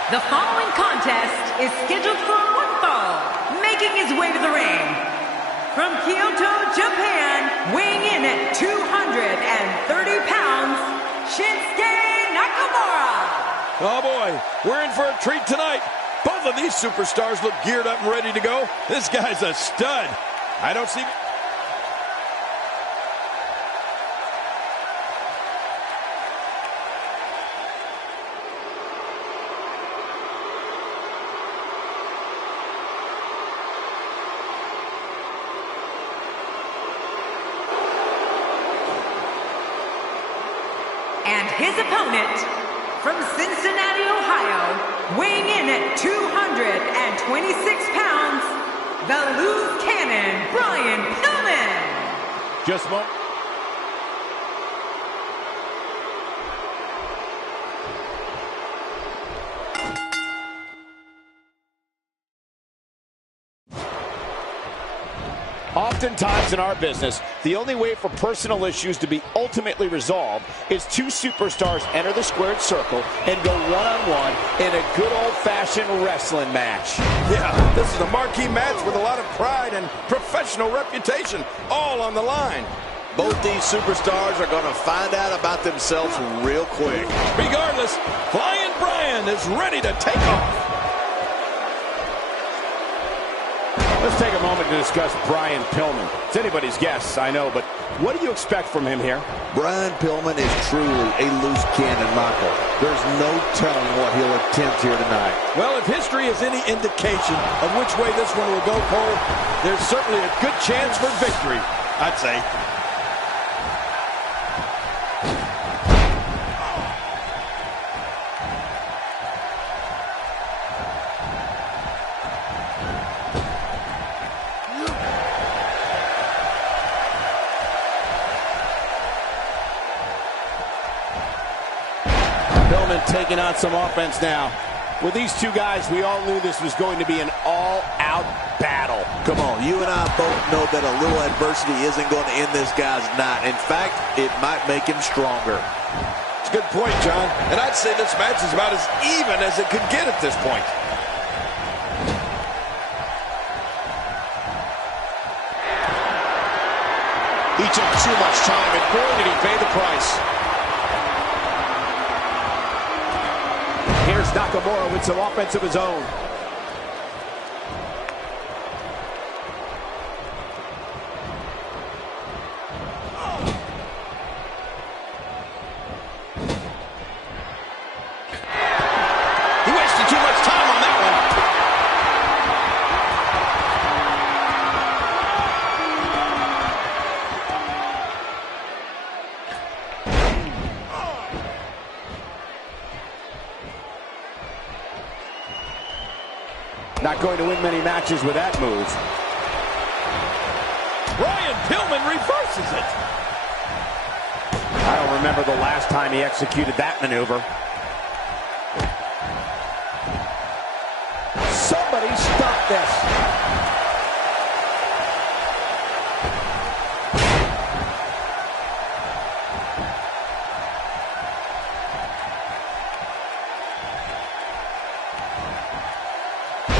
The following contest is scheduled for one fall, making his way to the ring. From Kyoto, Japan, weighing in at 230 pounds, Shinsuke Nakamura. Oh boy, we're in for a treat tonight. Both of these superstars look geared up and ready to go. This guy's a stud. I don't see... And his opponent, from Cincinnati, Ohio, weighing in at 226 pounds, the loose cannon, Brian Pillman. Just a moment. Oftentimes in our business, the only way for personal issues to be ultimately resolved is two superstars enter the squared circle and go one-on-one in a good old-fashioned wrestling match. Yeah, this is a marquee match with a lot of pride and professional reputation, all on the line. Both these superstars are going to find out about themselves real quick. Regardless, Flying Brian is ready to take off. Let's take a moment to discuss Brian Pillman. It's anybody's guess, I know, but what do you expect from him here? Brian Pillman is truly a loose cannon, Michael. There's no telling what he'll attempt here tonight. Well, if history is any indication of which way this one will go, Cole, there's certainly a good chance for victory, I'd say. Pillman taking on some offense now. With these two guys, we all knew this was going to be an all-out battle. Come on, you and I both know that a little adversity isn't going to end this guy's night. In fact, it might make him stronger. It's a good point, John. And I'd say this match is about as even as it could get at this point. He took too much time, and boy, did he pay the price. Here's Nakamura with some offense of his own. He wasted too much time on that one. Not going to win many matches with that move. Brian Pillman reverses it. I don't remember the last time he executed that maneuver. Somebody stop this.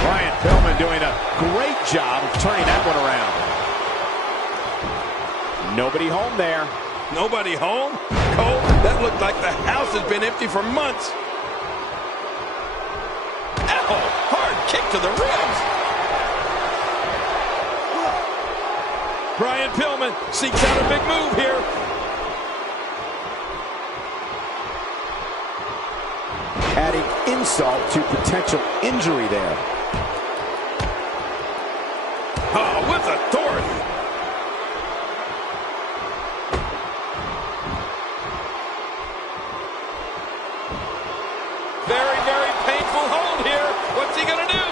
Brian Pillman doing a great job of turning that one around. Nobody home there. Nobody home? Cole, that looked like the house has been empty for months. Ow! Hard kick to the ribs. Brian Pillman seeks out a big move here. Adding insult to potential injury there. Oh, with authority. Very, very painful hold here. What's he gonna do?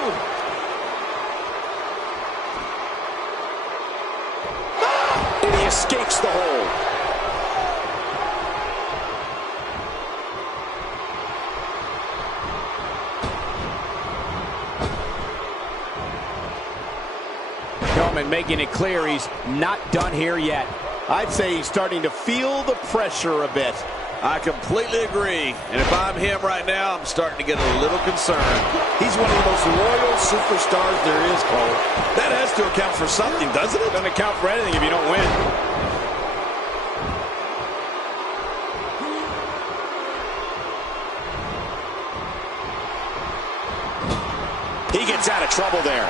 And he escapes the hold. Pillman making it clear he's not done here yet. I'd say he's starting to feel the pressure a bit. I completely agree. And if I'm him right now, I'm starting to get a little concerned. He's one of the most loyal superstars there is, Cole. That has to account for something, doesn't it? Doesn't account for anything if you don't win. He gets out of trouble there.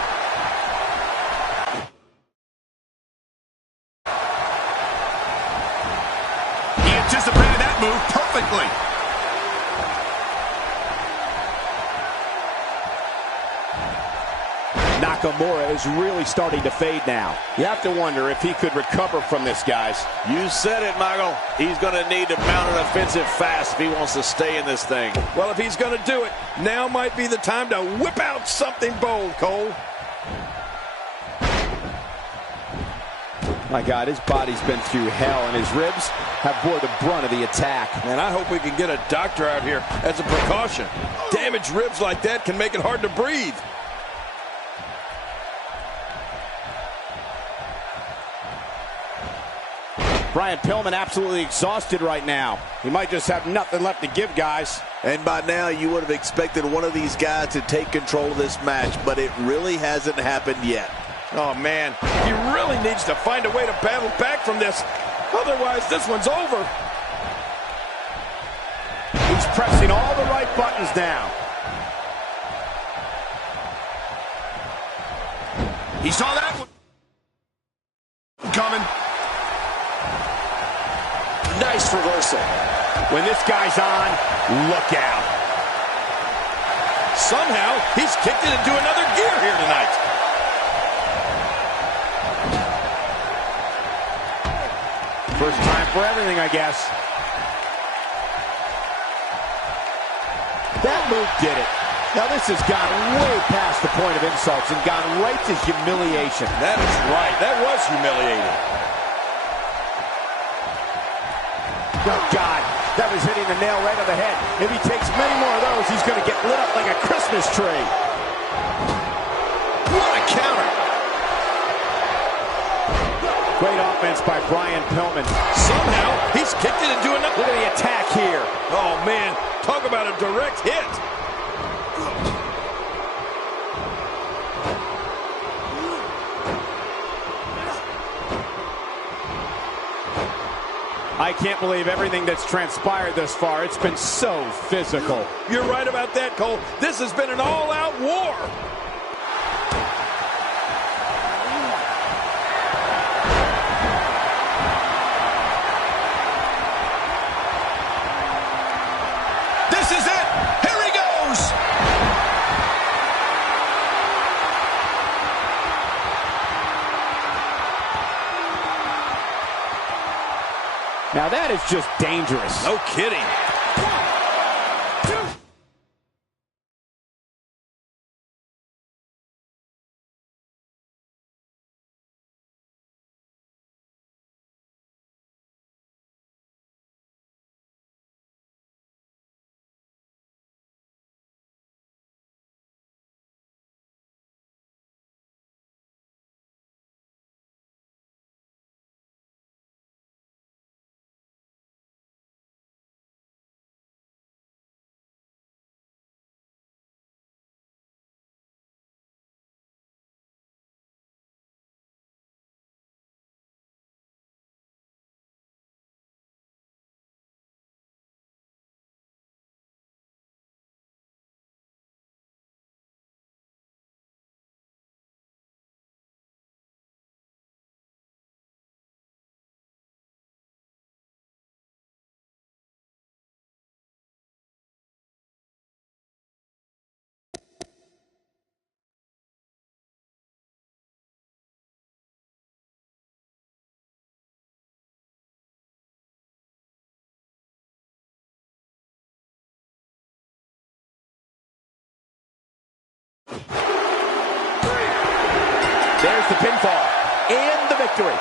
He anticipated that move perfectly. Nakamura is really starting to fade now. You have to wonder if he could recover from this, guys. You said it, Michael. He's going to need to mount an offensive fast if he wants to stay in this thing. Well, if he's going to do it, now might be the time to whip out something bold, Cole. My God, his body's been through hell, and his ribs have bore the brunt of the attack. And I hope we can get a doctor out here as a precaution. Damaged ribs like that can make it hard to breathe. Brian Pillman absolutely exhausted right now. He might just have nothing left to give, guys. And by now, you would have expected one of these guys to take control of this match, but it really hasn't happened yet. Oh, man, he really needs to find a way to battle back from this. Otherwise, this one's over. He's pressing all the right buttons now. He saw that one coming. Nice reversal. When this guy's on, look out. Somehow, he's kicked it into another gear here tonight. First time for everything, I guess. That move did it. Now this has gone way past the point of insults and gone right to humiliation. That is right. That was humiliating. Oh, God. That was hitting the nail right on the head. If he takes many more of those, he's going to get lit up like a Christmas tree. What a counter. Great offense by Brian Pillman. Somehow, he's kicked it into another. Look at the attack here. Oh, man. Talk about a direct hit. I can't believe everything that's transpired thus far. It's been so physical. You're right about that, Cole. This has been an all-out war. This is it. Here he goes. Now that is just dangerous. No kidding. There's the pinfall and the victory.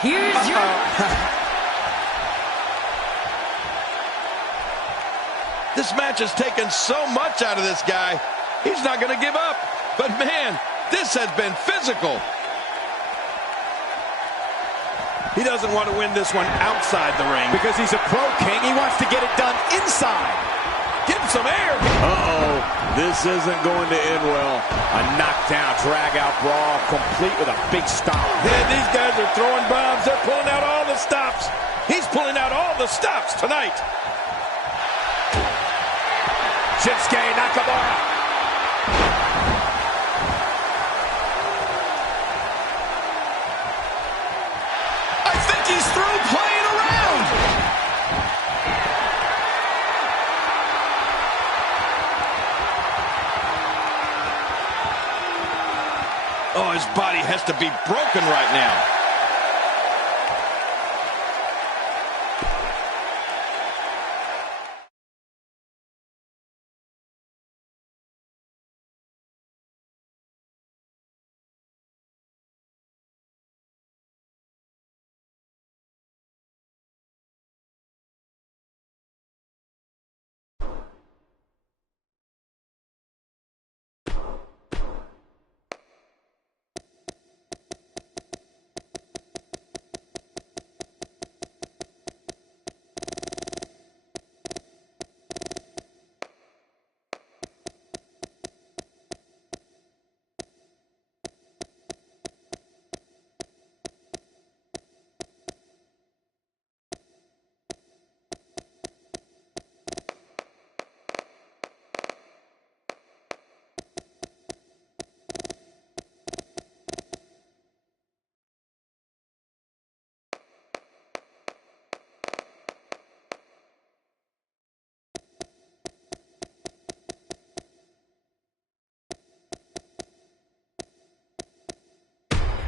Here's your... This match has taken so much out of this guy. He's not going to give up. But man, this has been physical. He doesn't want to win this one outside the ring. Because he's a pro, King. He wants to get it done inside. Give him some air. Uh-oh. This isn't going to end well. A knockdown, drag-out brawl, complete with a big stomp. Man, these guys are throwing bombs. They're pulling out all the stops. He's pulling out all the stops tonight. Shinsuke Nakamura. I think he's through playing around. Oh, his body has to be broken right now.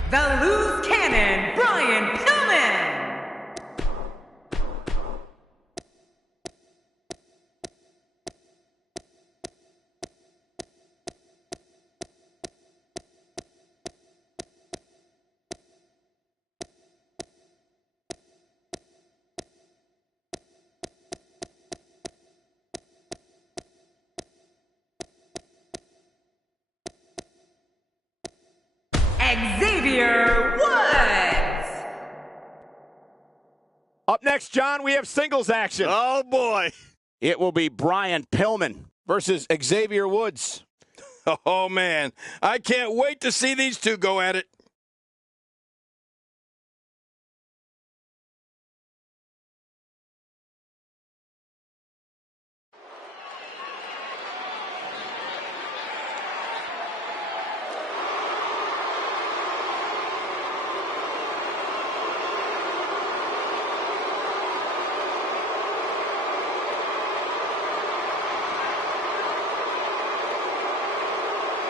The loose cannon, Brian Pillman. John, we have singles action. Oh, boy. It will be Brian Pillman versus Xavier Woods. Oh, man. I can't wait to see these two go at it.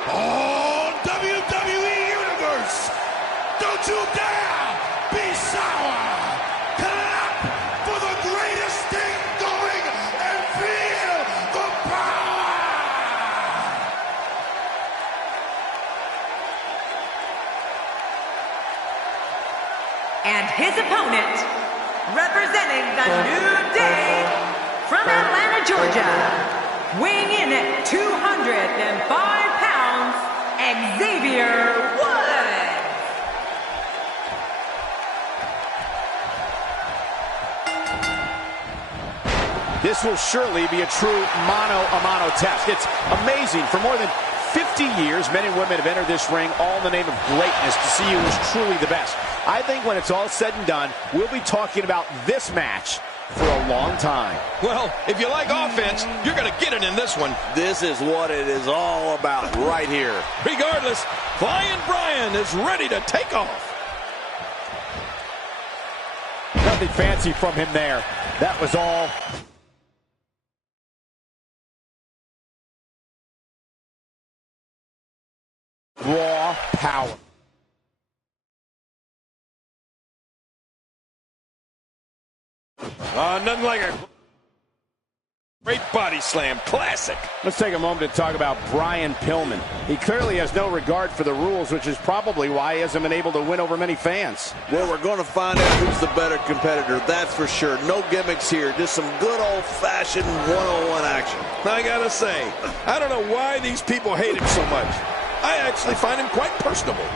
Oh, WWE Universe, don't you dare be sour. Clap for the greatest thing going and feel the power. And his opponent, representing the New Day from Atlanta, Georgia, weighing in at 205 pounds, Xavier Woods. This will surely be a true mano-a-mano test. It's amazing. For more than 50 years, men and women have entered this ring all in the name of greatness to see who is truly the best. I think when it's all said and done, we'll be talking about this match for a long time. Well, if you like offense, you're going to get it in this one. This is what it is all about right here. Regardless, Flying Brian is ready to take off. Nothing fancy from him there. That was all raw power. Nothing like a great body slam. Classic. Let's take a moment to talk about Brian Pillman. He clearly has no regard for the rules, which is probably why he hasn't been able to win over many fans. Well, we're going to find out who's the better competitor, that's for sure. No gimmicks here, just some good old-fashioned one-on-one action. I gotta say, I don't know why these people hate him so much. I actually find him quite personable.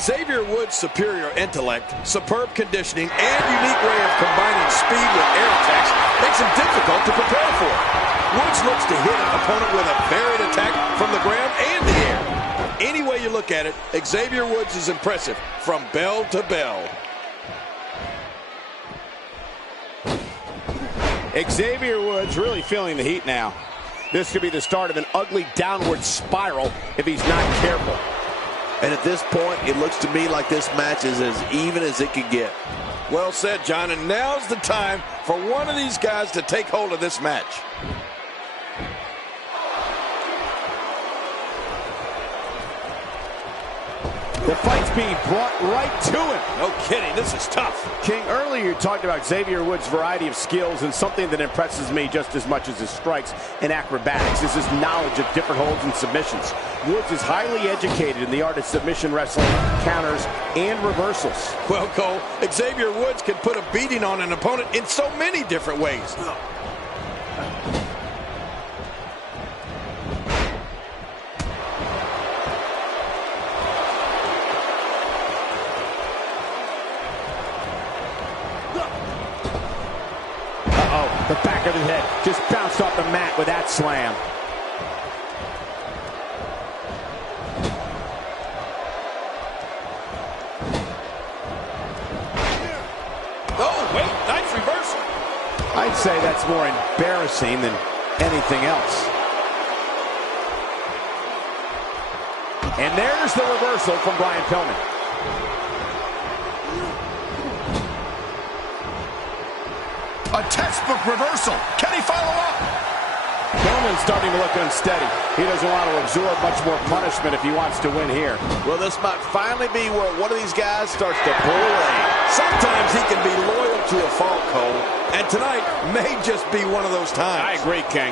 Xavier Woods' superior intellect, superb conditioning, and unique way of combining speed with air attacks makes him difficult to prepare for. Woods looks to hit an opponent with a varied attack from the ground and the air. Any way you look at it, Xavier Woods is impressive from bell to bell. Xavier Woods really feeling the heat now. This could be the start of an ugly downward spiral if he's not careful. And at this point, it looks to me like this match is as even as it could get. Well said, John, and now's the time for one of these guys to take hold of this match. The fight's being brought right to him. No kidding, this is tough. King, earlier you talked about Xavier Woods' variety of skills, and something that impresses me just as much as his strikes and acrobatics is his knowledge of different holds and submissions. Woods is highly educated in the art of submission wrestling, counters, and reversals. Well, Cole, Xavier Woods can put a beating on an opponent in so many different ways. The back of his head just bounced off the mat with that slam. Oh, wait, nice reversal. I'd say that's more embarrassing than anything else. And there's the reversal from Brian Pillman. A textbook reversal. Can he follow up? Pillman's starting to look unsteady. He doesn't want to absorb much more punishment if he wants to win here. Well, this might finally be where one of these guys starts to pull away. Sometimes he can be loyal to a fault, Cole, and tonight may just be one of those times. I agree, King.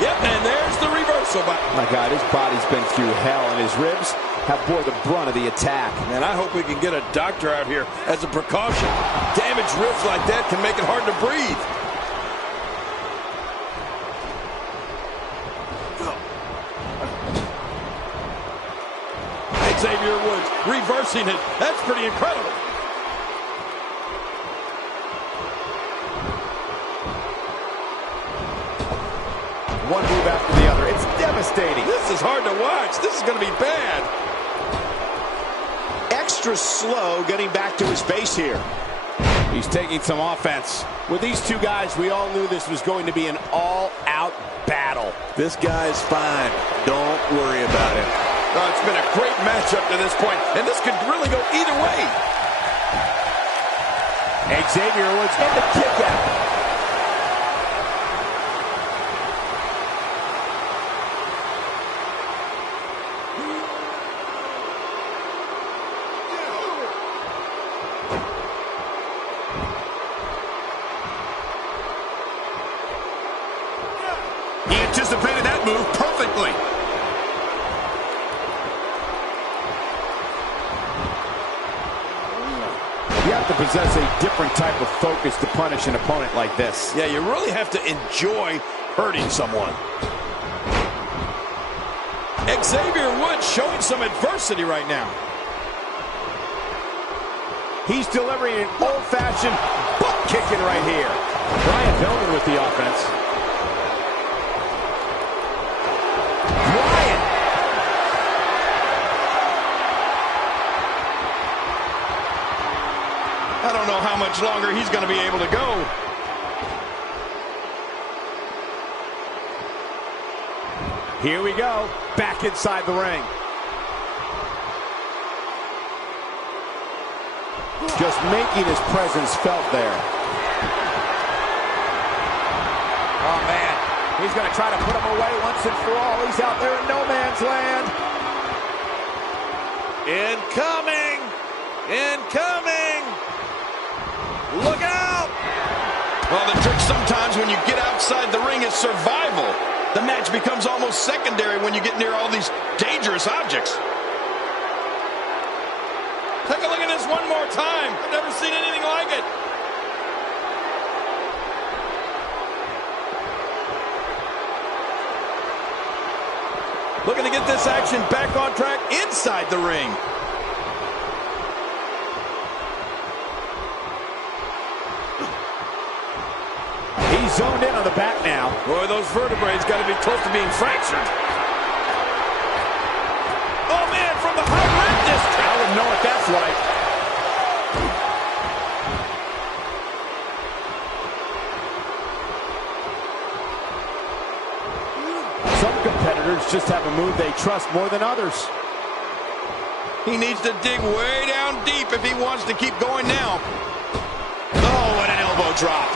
Yep, and there's the reversal. My God, his body's been through hell, and his ribs have bore the brunt of the attack. And I hope we can get a doctor out here as a precaution. Damaged ribs like that can make it hard to breathe. Xavier Xavier Woods reversing it. That's pretty incredible. One move after the other. It's devastating. This is hard to watch. This is going to be bad. Extra slow getting back to his base here. He's taking some offense. With these two guys, we all knew this was going to be an all-out battle. This guy's fine. Don't worry about him. Oh, it's been a great matchup to this point, and this could really go either way. Xavier Woods in the kick out. He anticipated that move perfectly. You have to possess a different type of focus to punish an opponent like this. Yeah, you really have to enjoy hurting someone. Xavier Woods showing some adversity right now. He's delivering an old-fashioned butt kicking right here. Brian Pillman with the offense. Brian. I don't know how much longer he's going to be able to go. Here we go. Back inside the ring. Just making his presence felt there. Oh, man. He's going to try to put him away once and for all. He's out there in no man's land. Incoming! Incoming! Look out! Well, the trick sometimes when you get outside the ring is survival. The match becomes almost secondary when you get near all these dangerous objects. Take a look at this one more time. I've never seen anything like it. Looking to get this action back on track inside the ring. He's zoned in on the back now. Boy, those vertebrae got to be close to being fractured. Oh, man, from the high rim district. I wouldn't know what that's like. Some competitors just have a move they trust more than others. He needs to dig way down deep if he wants to keep going now. Oh, what an elbow drop.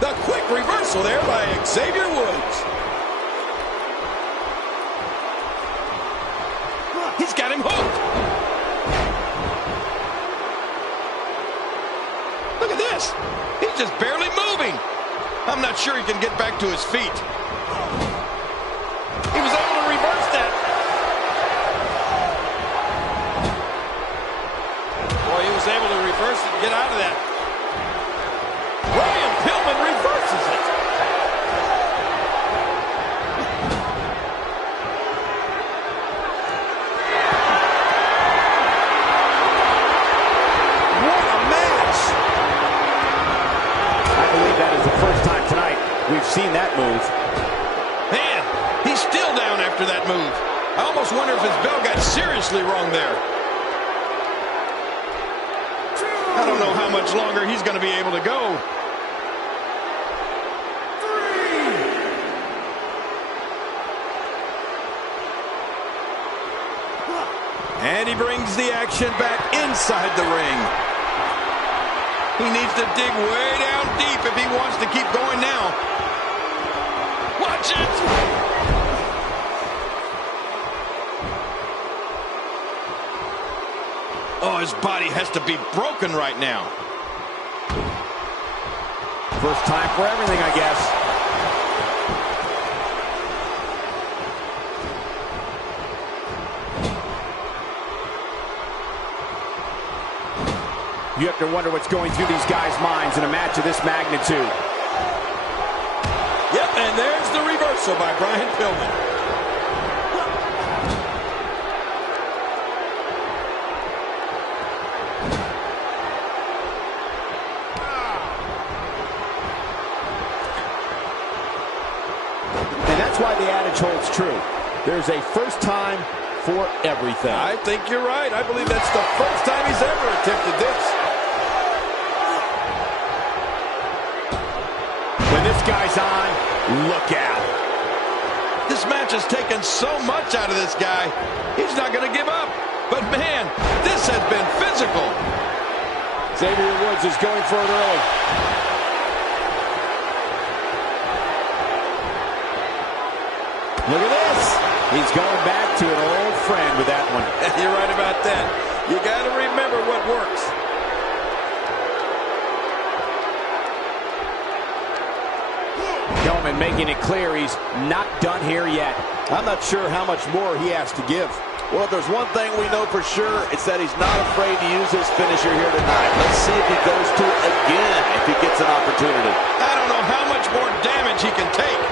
The quick reversal there by Xavier Woods. He's got him hooked. Look at this. He's just barely moving. I'm not sure he can get back to his feet. He was able to reverse that. Boy, he was able to reverse it and get out of that. Brian Pillman reverses it. What a match! I believe that is the first time tonight we've seen that move. Man, he's still down after that move. I almost wonder if his bell got seriously wrong there. I don't know how much longer he's going to be able to go. And he brings the action back inside the ring. He needs to dig way down deep if he wants to keep going now. Watch it! Oh, his body has to be broken right now. First time for everything, I guess. You have to wonder what's going through these guys' minds in a match of this magnitude. Yep, And there's the reversal by Brian Pillman. Why the adage holds true. There's a first time for everything. I think you're right. I believe that's the first time he's ever attempted this. When this guy's on, look out. This match has taken so much out of this guy. He's not going to give up. But man, this has been physical. Xavier Woods is going for it early. Look at this. He's going back to an old friend with that one. You're right about that. You got to remember what works. Pillman making it clear he's not done here yet. I'm not sure how much more he has to give. Well, if there's one thing we know for sure, it's that he's not afraid to use his finisher here tonight. Let's see if he goes to it again if he gets an opportunity. I don't know how much more damage he can take.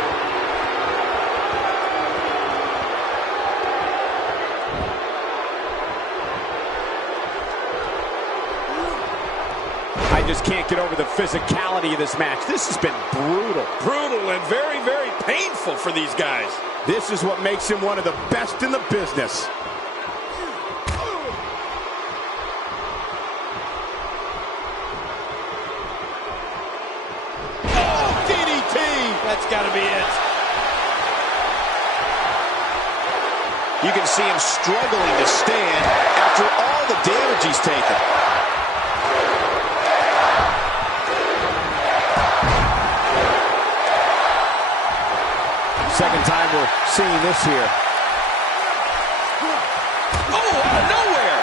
I just can't get over the physicality of this match. This has been brutal. Brutal and very, very painful for these guys. This is what makes him one of the best in the business. Oh, DDT! That's got to be it. You can see him struggling to stand after all the damage he's taken. Second time we're seeing this here. Oh, out of nowhere!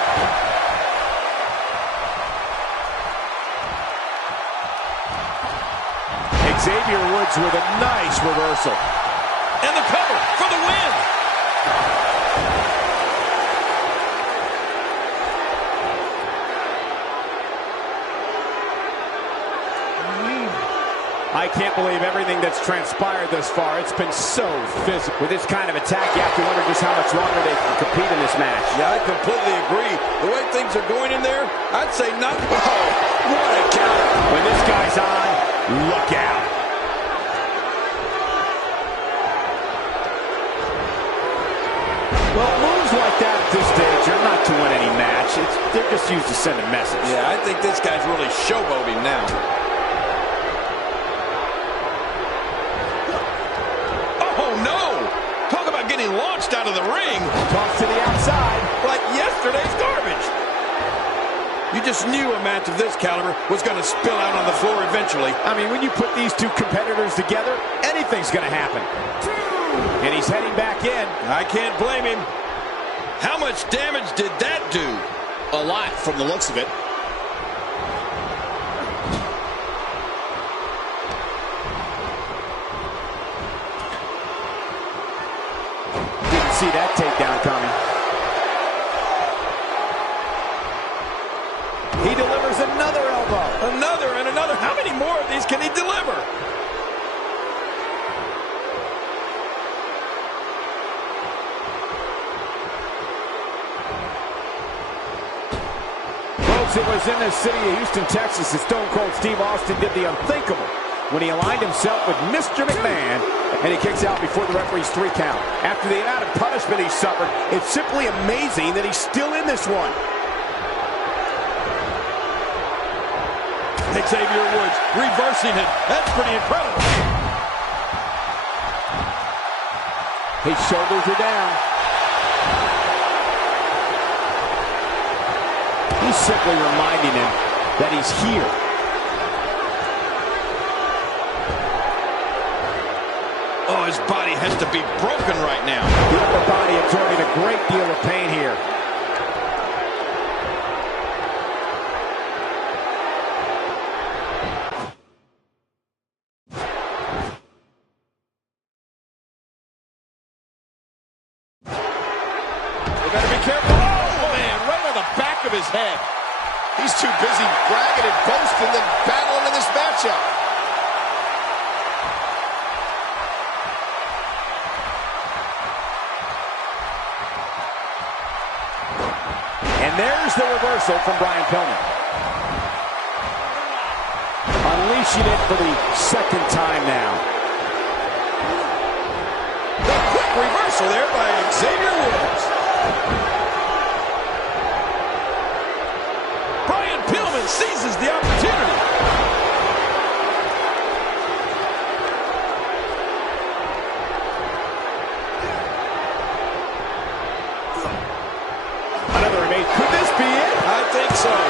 Xavier Woods with a nice reversal. And the cover for the win! I can't believe everything that's transpired thus far. It's been so physical. With this kind of attack, you have to wonder just how much longer they can compete in this match. Yeah, I completely agree. The way things are going in there, I'd say not. Oh, what a counter. When this guy's on, look out. Well, moves like that at this stage are not to win any match. They're just used to send a message. Yeah, I think this guy's really showboating now. Launched out of the ring. Tossed to the outside. Like yesterday's garbage. You just knew a match of this caliber was going to spill out on the floor eventually. I mean, when you put these two competitors together, anything's going to happen. And he's heading back in. I can't blame him. How much damage did that do? A lot from the looks of it. See that takedown coming. He delivers another elbow. Another and another. How many more of these can he deliver? Folks, it was in the city of Houston, Texas that Stone Cold Steve Austin did the unthinkable when he aligned himself with Mr. McMahon, and he kicks out before the referee's 3 count. After the amount of punishment he suffered, it's simply amazing that he's still in this one. Xavier Woods reversing it. That's pretty incredible. His shoulders are down. He's simply reminding him that he's here. Oh, his body has to be broken right now. The upper body absorbing a great deal of pain here. They better be careful. Oh, man, right on the back of his head. He's too busy bragging and boasting than battling in this matchup. And there's the reversal from Brian Pillman. Unleashing it for the second time now. The quick reversal there by Xavier Woods. Brian Pillman seizes the opportunity. Another remain. Could this be it? I think so.